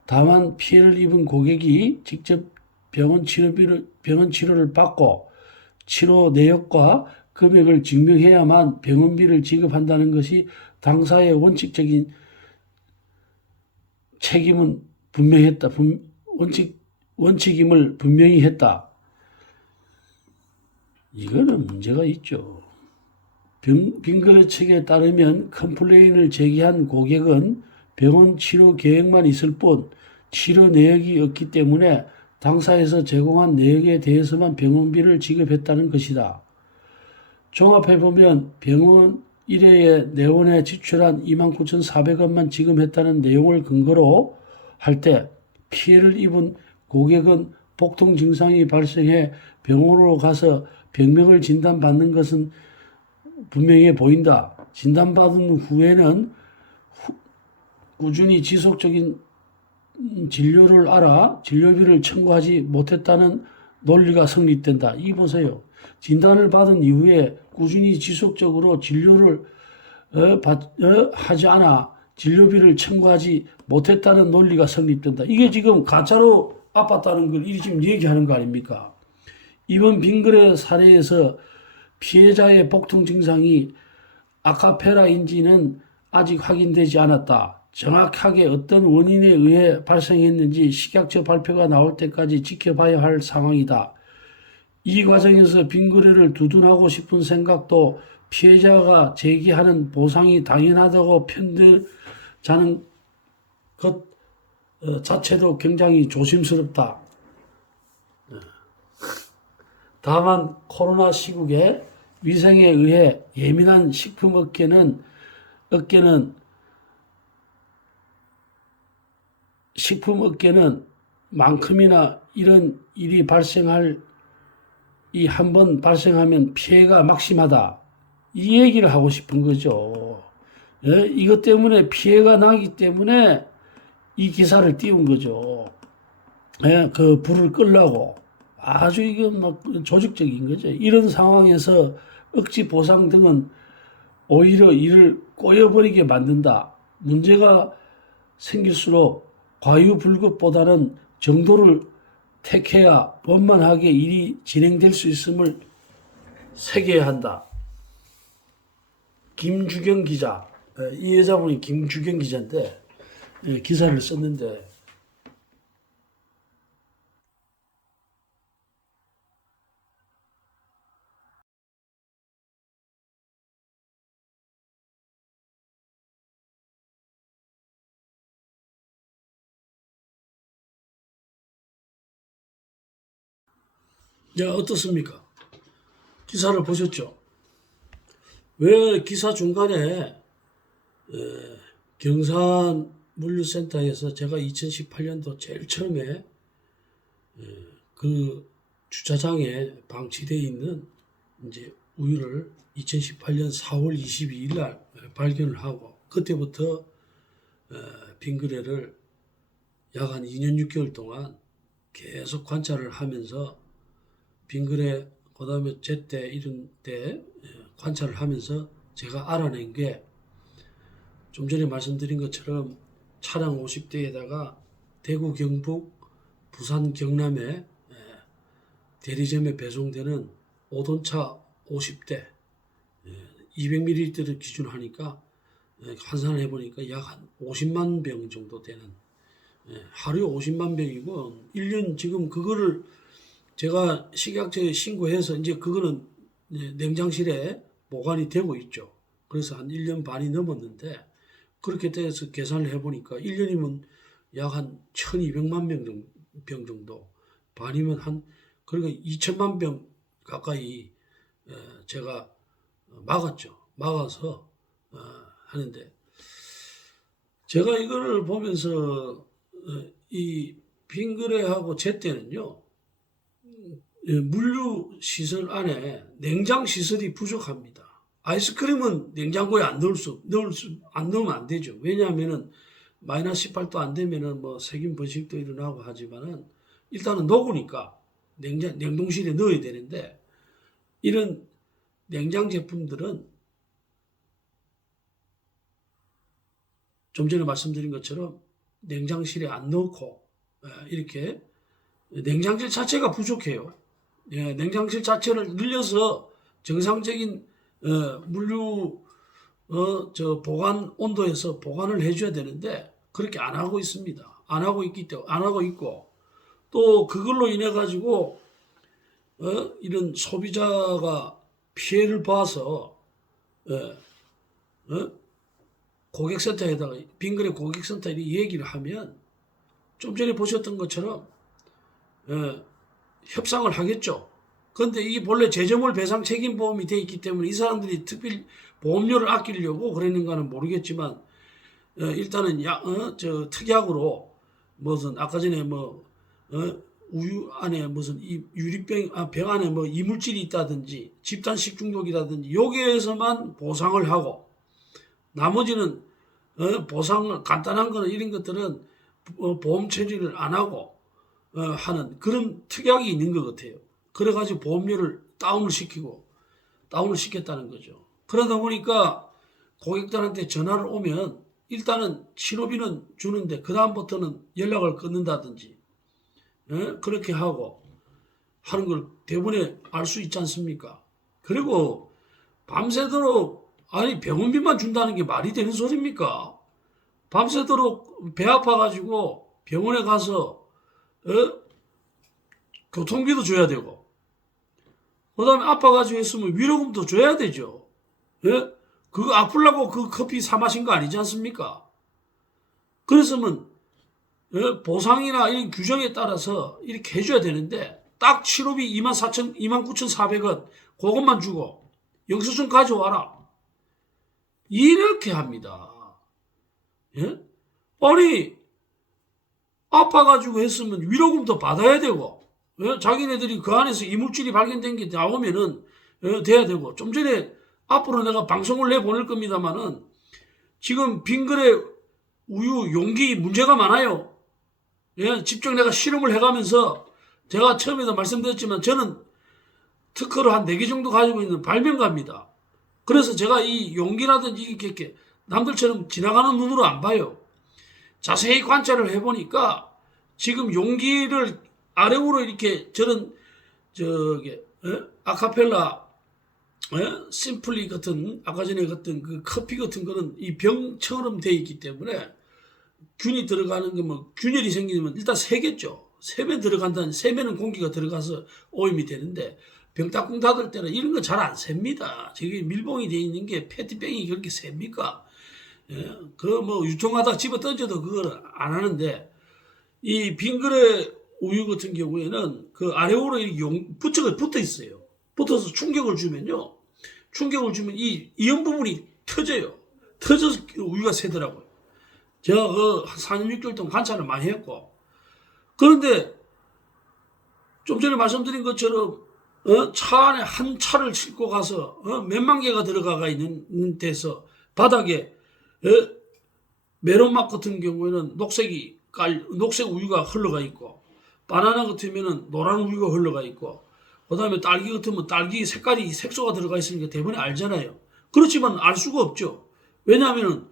다만 피해를 입은 고객이 직접 병원 치료를 받고 치료 내역과 금액을 증명해야만 병원비를 지급한다는 것이 당사의 원칙적인 책임은 분명했다. 원칙임을 분명히 했다. 이거는 문제가 있죠. 빙그레 측에 따르면 컴플레인을 제기한 고객은 병원 치료 계획만 있을 뿐 치료 내역이 없기 때문에 당사에서 제공한 내역에 대해서만 병원비를 지급했다는 것이다. 종합해보면 병원 1회에 내원에 지출한 29,400원만 지급했다는 내용을 근거로 할 때 피해를 입은 고객은 복통 증상이 발생해 병원으로 가서 병명을 진단받는 것은 분명해 보인다. 진단받은 후에는 꾸준히 지속적인 진료를 알아 진료비를 청구하지 못했다는 논리가 성립된다. 이 보세요. 진단을 받은 이후에 꾸준히 지속적으로 진료를 하지 않아 진료비를 청구하지 못했다는 논리가 성립된다. 이게 지금 가짜로 아팠다는 걸 이리 지금 얘기하는 거 아닙니까? 이번 빙그레 사례에서 피해자의 복통 증상이 아카페라인지는 아직 확인되지 않았다. 정확하게 어떤 원인에 의해 발생했는지 식약처 발표가 나올 때까지 지켜봐야 할 상황이다. 이 과정에서 빙그레를 두둔하고 싶은 생각도 피해자가 제기하는 보상이 당연하다고 편들자는 것 자체도 굉장히 조심스럽다. 다만 코로나 시국에 위생에 의해 예민한 식품 업계는 만큼이나 이런 일이 한 번 발생하면 피해가 막심하다. 이 얘기를 하고 싶은 거죠. 이것 때문에 피해가 나기 때문에 이 기사를 띄운 거죠. 그 불을 끌려고. 아주 이건 막 조직적인 거죠. 이런 상황에서 억지 보상 등은 오히려 이를 꼬여버리게 만든다. 문제가 생길수록 과유불급보다는 정도를 택해야 원만하게 일이 진행될 수 있음을 새겨야 한다. 김주경 기자, 이 여자분이 김주경 기자인데 기사를 썼는데 어떻습니까? 기사를 보셨죠? 왜 기사 중간에 경산물류센터에서 제가 2018년도 제일 처음에 그 주차장에 방치되어 있는 이제 우유를 2018년 4월 22일 날 발견을 하고 그때부터 빙그레를 약 한 2년 6개월 동안 계속 관찰을 하면서 빙그레 그다음에 제때 이런 때 관찰을 하면서 제가 알아낸 게 좀 전에 말씀드린 것처럼 차량 50대에다가 대구 경북 부산 경남에 대리점에 배송되는 오돈차 50대 200ml를 기준으로 하니까 환산을 해보니까 약 한 50만 병 정도 되는 하루에 50만 병이고 1년 지금 그거를 제가 식약처에 신고해서 이제 그거는 냉장실에 보관이 되고 있죠. 그래서 한 1년 반이 넘었는데 그렇게 돼서 계산을 해보니까 1년이면 약 한 1200만 병 정도 반이면 한 그러니까 2000만 병 가까이 제가 막았죠. 막아서 하는데 제가 이거를 보면서 이 빙그레하고 제때는요 물류 시설 안에 냉장 시설이 부족합니다. 아이스크림은 냉장고에 안 안 넣으면 안 되죠. 왜냐하면은 마이너스 18도 안 되면은 뭐 세균 번식도 일어나고 하지만은 일단은 녹으니까 냉동실에 넣어야 되는데 이런 냉장 제품들은 좀 전에 말씀드린 것처럼 냉장실에 안 넣고 이렇게 냉장실 자체가 부족해요. 냉장실 자체를 늘려서 정상적인 물류 보관 온도에서 보관을 해줘야 되는데 그렇게 안 하고 있습니다. 안 하고 있고 또 그걸로 인해 가지고 이런 소비자가 피해를 봐서 고객센터에다가 빙그레 고객센터에 얘기를 하면 좀 전에 보셨던 것처럼 협상을 하겠죠. 그런데 이게 본래 재점월 배상 책임 보험이 돼 있기 때문에 이 사람들이 특별히 보험료를 아끼려고 그랬는가는 모르겠지만 일단은 특약으로 무슨 아까 전에 우유 안에 무슨 유리병 병 안에 이물질이 있다든지 집단 식중독이라든지 여기에서만 보상을 하고 나머지는 보상을 간단한 거는 이런 것들은 보험 처리를 안 하고 하는 그런 특약이 있는 것 같아요. 그래가지고 보험료를 다운을 시켰다는 거죠. 그러다 보니까 고객들한테 전화를 오면 일단은 치료비는 주는데 그 다음부터는 연락을 끊는다든지 그렇게 하고 하는 걸 대부분에 알 수 있지 않습니까? 그리고 밤새도록 아니 병원비만 준다는 게 말이 되는 소리입니까? 밤새도록 배 아파가지고 병원에 가서 교통비도 줘야 되고 그 다음에 아파가지고 했으면 위로금도 줘야 되죠. 예? 그거 아프려고 그 커피 사 마신 거 아니지 않습니까? 그래서면 보상이나 이런 규정에 따라서 이렇게 해줘야 되는데 딱 치료비 29,400원 그것만 주고 영수증 가져와라 이렇게 합니다. 예? 아니 아파가지고 했으면 위로금도 받아야 되고 자기네들이 그 안에서 이물질이 발견된 게 나오면은 돼야 되고 좀 전에 앞으로 내가 방송을 내보낼 겁니다만은 지금 빙그레 우유 용기 문제가 많아요. 직접 내가 실험을 해가면서 제가 처음에도 말씀드렸지만 저는 특허를 한 4개 정도 가지고 있는 발명가입니다. 그래서 제가 이 용기라든지 이렇게 남들처럼 지나가는 눈으로 안 봐요. 자세히 관찰을 해보니까 지금 용기를 아래로 이렇게 저런 아카펠라 심플리 같은 아까 전에 같은 그 커피 같은 거는 이 병처럼 돼 있기 때문에 균이 들어가는 거면 균열이 생기면 일단 새겠죠. 세면 들어간다는 세면은 공기가 들어가서 오염이 되는데 병따껑 닫을 때는 이런 거 잘 안 셉니다. 저기 밀봉이 돼 있는 게 페트병이 그렇게 셉니까? 그 유통하다 집어 던져도 그걸 안 하는데 이 빙그레 우유 같은 경우에는 그 아래로 이렇게 붙어 있어요. 붙어서 충격을 주면요. 충격을 주면 이 이연 부분이 터져요. 터져서 우유가 새더라고요. 제가 그 한 4년 6개월 동안 관찰을 많이 했고 그런데 좀 전에 말씀드린 것처럼 차 안에 한 차를 싣고 가서 몇만 개가 들어가 있는 데서 바닥에 메론맛 같은 경우에는 녹색 우유가 흘러가 있고, 바나나 같으면은 노란 우유가 흘러가 있고, 그다음에 딸기 같으면 딸기 색깔이 색소가 들어가 있으니까 대부분 알잖아요. 그렇지만 알 수가 없죠. 왜냐하면은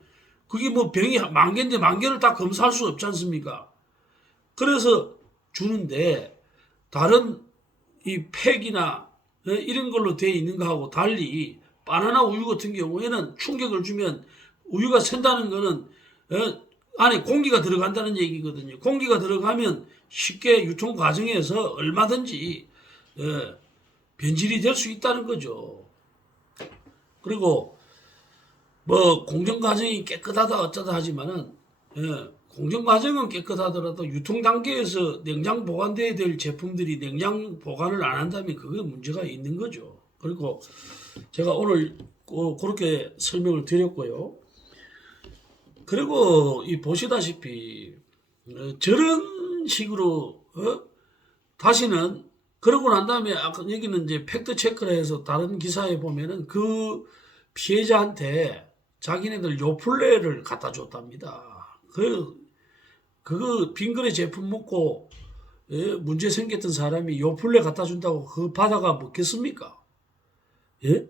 그게 뭐 병이 만 개인데 만 개를 다 검사할 수 없지 않습니까? 그래서 주는데 다른 이 팩이나 이런 걸로 되어 있는 거하고 달리 바나나 우유 같은 경우에는 충격을 주면 우유가 샌다는 거는 안에 공기가 들어간다는 얘기거든요. 공기가 들어가면 쉽게 유통 과정에서 얼마든지 변질이 될 수 있다는 거죠. 그리고 뭐 공정 과정이 깨끗하다 어쩌다 하지만은 공정 과정은 깨끗하더라도 유통 단계에서 냉장 보관돼야 될 제품들이 냉장 보관을 안 한다면 그게 문제가 있는 거죠. 그리고 제가 오늘 그렇게 설명을 드렸고요. 그리고 이 보시다시피 저런 식으로 다시는 그러고 난 다음에 아까 여기는 이제 팩트 체크를 해서 다른 기사에 보면은 그 피해자한테 자기네들 요플레를 갖다 줬답니다. 그거 빙그레 제품 먹고 문제 생겼던 사람이 요플레 갖다 준다고 그거 받아가 먹겠습니까? 예?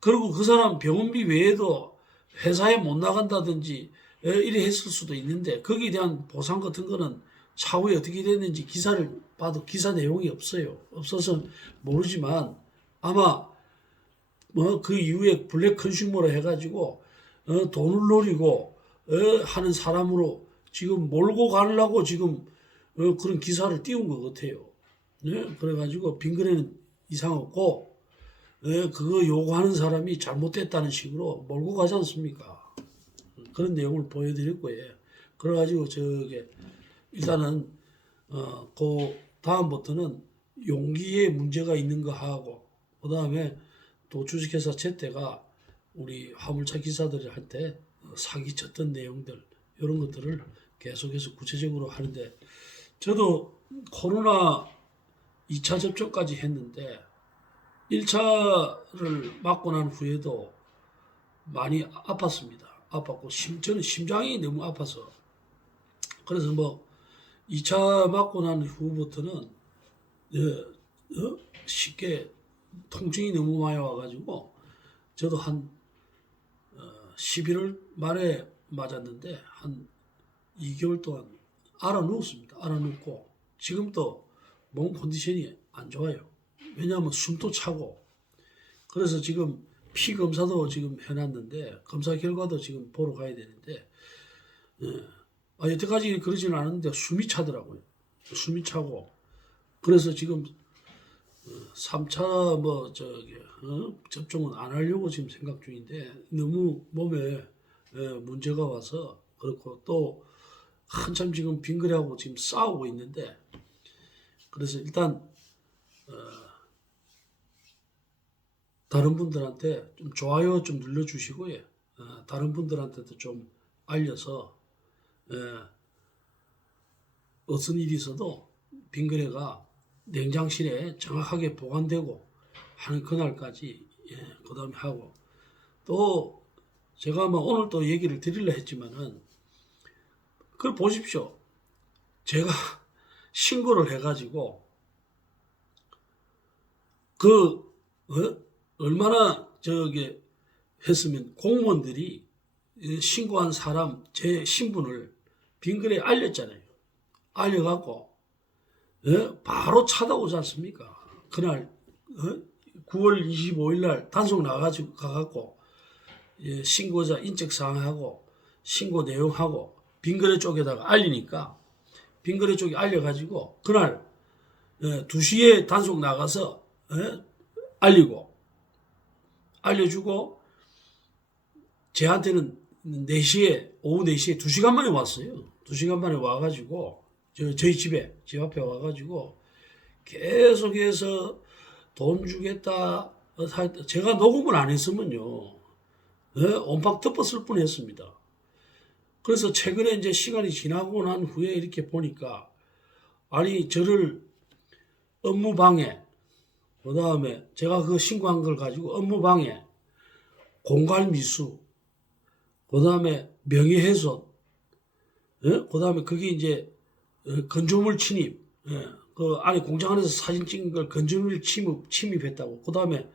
그리고 그 사람 병원비 외에도 회사에 못 나간다든지 이래 했을 수도 있는데 거기에 대한 보상 같은 거는 차후에 어떻게 됐는지 기사를 봐도 기사 내용이 없어요. 없어서 모르지만 아마 뭐 그 이후에 블랙 컨슈머로 해가지고 돈을 노리고 하는 사람으로 지금 몰고 가려고 지금 그런 기사를 띄운 것 같아요. 네? 그래가지고 빙그레는 이상 없고 그거 요구하는 사람이 잘못됐다는 식으로 몰고 가지 않습니까? 그런 내용을 보여드렸고요. 그래가지고 저게 일단은 그 다음부터는 용기에 문제가 있는 거 하고 그 다음에 또 주식회사 제때가 우리 화물차 기사들이 할 때 사기 쳤던 내용들 이런 것들을 계속해서 구체적으로 하는데 저도 코로나 2차 접종까지 했는데 1차를 맞고 난 후에도 많이 아팠습니다. 아팠고 저는 심장이 너무 아파서 그래서 뭐 2차 맞고 난 후부터는 쉽게 통증이 너무 많이 와가지고 저도 한 11월 말에 맞았는데 한 2개월 동안 알아누웠습니다. 알아눕고 지금도 몸 컨디션이 안 좋아요. 왜냐하면 숨도 차고 그래서 지금 피 검사도 지금 해놨는데 검사 결과도 지금 보러 가야 되는데 여태까지 그러지는 않았는데 숨이 차더라고요. 숨이 차고 그래서 지금 3차 뭐 접종은 안 하려고 지금 생각 중인데 너무 몸에 문제가 와서 그렇고 또 한참 지금 빙그레하고 지금 싸우고 있는데 그래서 일단 다른 분들한테 좀 좋아요 좀 눌러주시고요. 다른 분들한테도 좀 알려서 어떤 일이 있어도 빙그레가 냉장실에 정확하게 보관되고 하는 그날까지 그 다음에 하고 또 제가 뭐 오늘 또 얘기를 드리려 했지만은 그걸 보십시오. 제가 신고를 해가지고 얼마나 했으면 공무원들이 신고한 사람 제 신분을 빙그레에 알렸잖아요. 알려갖고 바로 찾아오지 않습니까? 그날 9월 25일 날 단속 가갖고 신고자 인적사항하고 신고 내용하고 빙그레 쪽에다가 알리니까 빙그레 쪽에 알려가지고 그날 2시에 단속 나가서 알려주고 저한테는 4시에 오후 4시에 2시간 만에 왔어요. 2시간 만에 와가지고 저희 집 앞에 와가지고 계속해서 돈 주겠다. 제가 녹음을 안 했으면요. 온박 덮었을 뻔했습니다. 그래서 최근에 이제 시간이 지나고 난 후에 이렇게 보니까 아니 저를 업무방해 그 다음에 제가 그 신고한 걸 가지고 업무방해 공갈미수 그 다음에 명예훼손 그다음에 그게 이제 건조물 침입, 그 안에 공장 안에서 사진 찍은 걸 건조물 침입했다고. 그다음에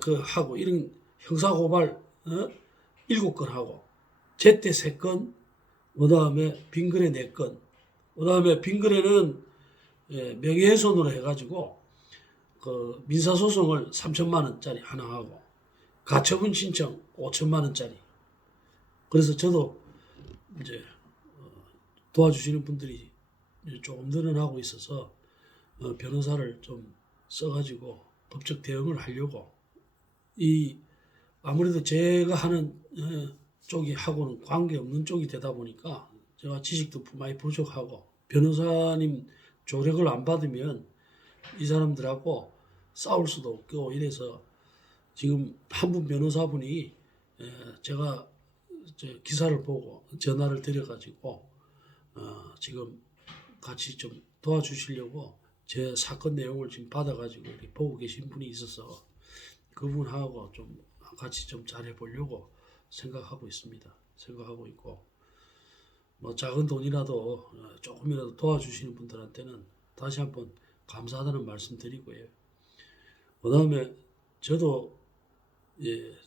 그 하고 이런 형사 고발 7건 하고 제때 3건, 그다음에 빙거래 4건, 그다음에 빙거래는 명예훼손으로 해가지고 그 민사소송을 3천만 원짜리 하나 하고 가처분 신청 5천만 원짜리. 그래서 저도 이제 도와주시는 분들이 조금 늘어나고 있어서 변호사를 좀 써가지고 법적 대응을 하려고. 이 아무래도 제가 하는 쪽이 하고는 관계없는 쪽이 되다 보니까 제가 지식도 많이 부족하고 변호사님 조력을 안 받으면 이 사람들하고 싸울 수도 없고 이래서 지금 한 분 변호사분이 제가 기사를 보고 전화를 드려가지고 지금 같이 좀 도와주시려고 제 사건 내용을 지금 받아가지고 이렇게 보고 계신 분이 있어서 그분하고 좀 같이 좀 잘해보려고 생각하고 있습니다. 생각하고 있고 뭐 작은 돈이라도 조금이라도 도와주시는 분들한테는 다시 한번 감사하다는 말씀 드리고요. 그 다음에 저도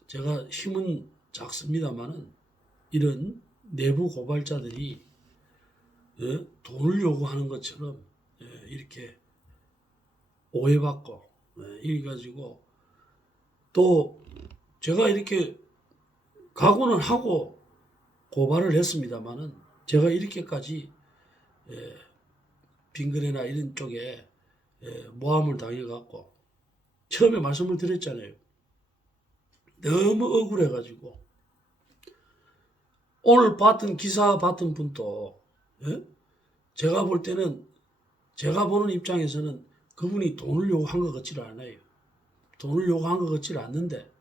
제가 힘은 작습니다만은 이런 내부 고발자들이 돈을 요구하는 것처럼 이렇게 오해받고 이래 가지고 또 제가 이렇게 각오는 하고 고발을 했습니다만은 제가 이렇게까지 빙거래나 이런 쪽에 모함을 당해갖고 처음에 말씀을 드렸잖아요. 너무 억울해가지고 오늘 봤던 기사 봤던 분도 제가 볼 때는 제가 보는 입장에서는 그분이 돈을 요구한 것 같지를 않아요. 돈을 요구한 것 같지를 않는데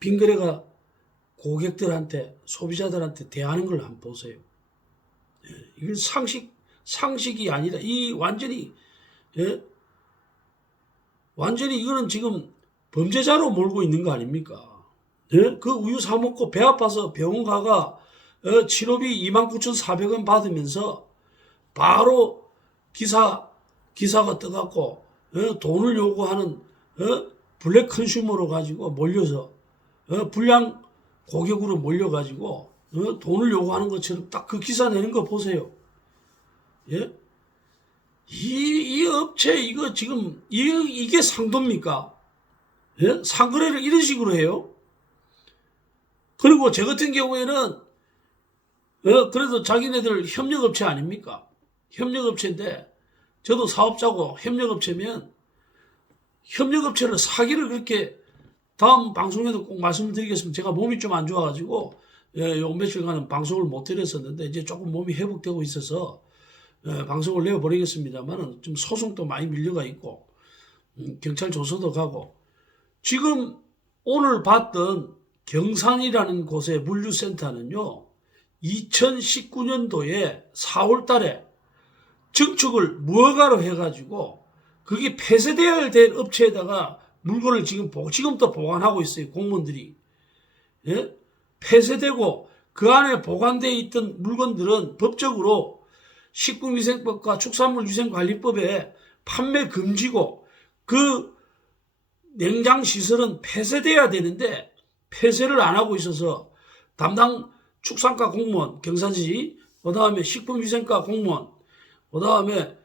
빙거래가 고객들한테 소비자들한테 대하는 걸 한번 보세요. 이건 상식이 아니라 이 완전히 완전히 이거는 지금 범죄자로 몰고 있는 거 아닙니까? 그 우유 사 먹고 배 아파서 병원 가가 치료비 29,400원 받으면서 바로 기사가 떠갖고 돈을 요구하는 블랙 컨슈머로 가지고 몰려서 불량 고객으로 몰려가지고 돈을 요구하는 것처럼 딱 그 기사 내는 거 보세요. 예? 이 업체 이거 지금 이게 상도입니까? 예? 상거래를 이런 식으로 해요. 그리고 저 같은 경우에는 그래도 자기네들 협력업체 아닙니까? 협력업체인데 저도 사업자고 협력업체면 협력업체를 사기를 그렇게 다음 방송에도 꼭 말씀을 드리겠습니다. 제가 몸이 좀 안 좋아가지고 요 며칠간은 방송을 못 드렸었는데 이제 조금 몸이 회복되고 있어서 방송을 내어버리겠습니다만 좀 소송도 많이 밀려가 있고 경찰 조서도 가고 지금 오늘 봤던 경산이라는 곳의 물류센터는요 2019년도에 4월 달에 증축을 무허가로 해가지고 그게 폐쇄돼야 될 업체에다가 물건을 지금도 보관하고 있어요. 공무원들이. 예? 폐쇄되고 그 안에 보관되어 있던 물건들은 법적으로 식품위생법과 축산물위생관리법에 판매 금지고 그 냉장시설은 폐쇄돼야 되는데 폐쇄를 안 하고 있어서 담당 축산과 공무원, 경사지, 그 다음에 식품위생과 공무원, 그 다음에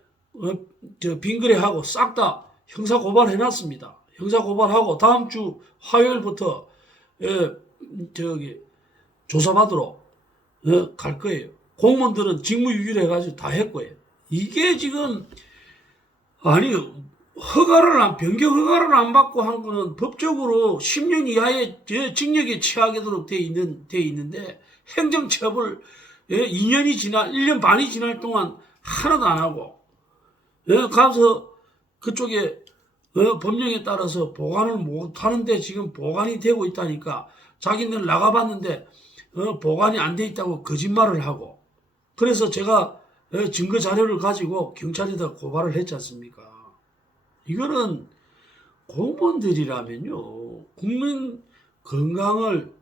빙거래하고 싹 다 형사고발 해놨습니다. 형사고발하고 다음 주 화요일부터 조사받으러 갈 거예요. 공무원들은 직무유기를 해가지고 다 했고요. 이게 지금 아니 변경 허가를 안 받고 한 거는 법적으로 10년 이하의 징역에 처하게도록 돼 있는데 행정처벌 1년 반이 지날 동안 하나도 안 하고 가서 그쪽에 법령에 따라서 보관을 못 하는데 지금 보관이 되고 있다니까 자기는 나가봤는데 보관이 안 돼 있다고 거짓말을 하고 그래서 제가 증거 자료를 가지고 경찰에다 고발을 했지 않습니까? 이거는 공무원들이라면요 국민 건강을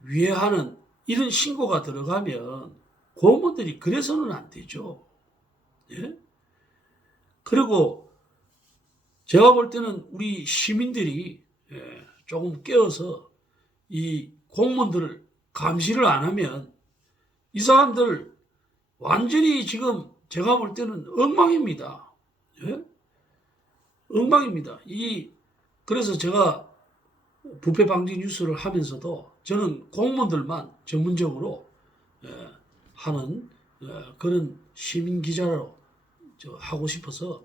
위해 하는 이런 신고가 들어가면 공무원들이 그래서는 안 되죠. 예? 그리고 제가 볼 때는 우리 시민들이 조금 깨어서 이 공무원들을 감시를 안 하면 이 사람들 완전히 지금 제가 볼 때는 엉망입니다. 예? 엉망입니다. 그래서 제가 부패 방지 뉴스를 하면서도 저는 공무원들만 전문적으로 하는 그런 시민 기자로 하고 싶어서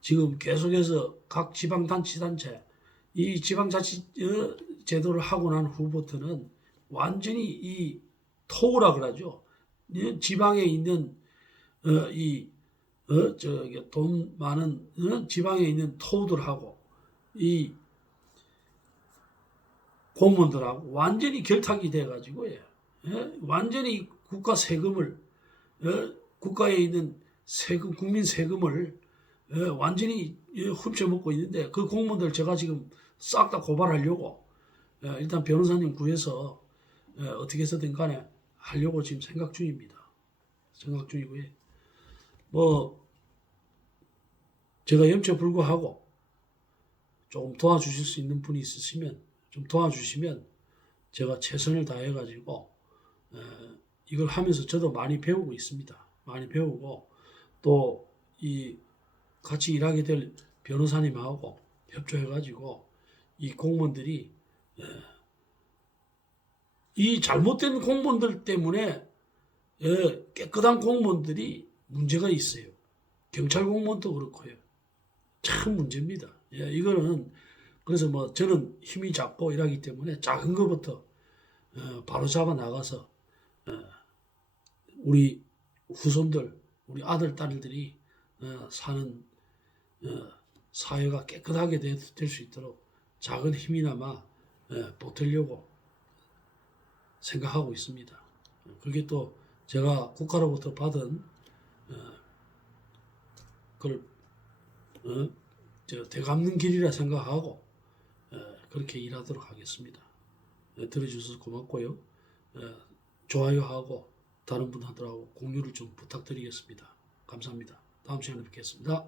지금 계속해서 각 지방자치단체 이 지방자치 제도를 하고 난 후부터는 완전히 이 토우라 그러죠. 지방에 있는 돈 많은 지방에 있는 토우들하고 이 공무원들하고 완전히 결탁이 돼가지고 완전히 국가 세금을 국가에 있는 세금 국민 세금을 완전히 훔쳐먹고 있는데 그 공무원들 제가 지금 싹 다 고발하려고 일단 변호사님 구해서 어떻게 해서든 간에 하려고 지금 생각 중입니다. 생각 중이고요. 뭐 제가 염쳐불구하고 조금 도와주실 수 있는 분이 있으시면 좀 도와주시면 제가 최선을 다해가지고 이걸 하면서 저도 많이 배우고 있습니다. 많이 배우고 또 이 같이 일하게 될 변호사님하고 협조해가지고 이 공무원들이 이 잘못된 공무원들 때문에 깨끗한 공무원들이 문제가 있어요. 경찰 공무원도 그렇고요. 참 문제입니다. 이거는 그래서 뭐 저는 힘이 작고 이러기 때문에 작은 것부터 바로 잡아 나가서 우리 후손들, 우리 아들, 딸들이 사는 사회가 깨끗하게 될 수 있도록 작은 힘이나마 보태려고 생각하고 있습니다. 그게 또 제가 국가로부터 받은 그걸 되갚는 길이라 생각하고 그렇게 일하도록 하겠습니다. 들어주셔서 고맙고요. 좋아요하고 다른 분들하고 공유를 좀 부탁드리겠습니다. 감사합니다. 다음 시간에 뵙겠습니다.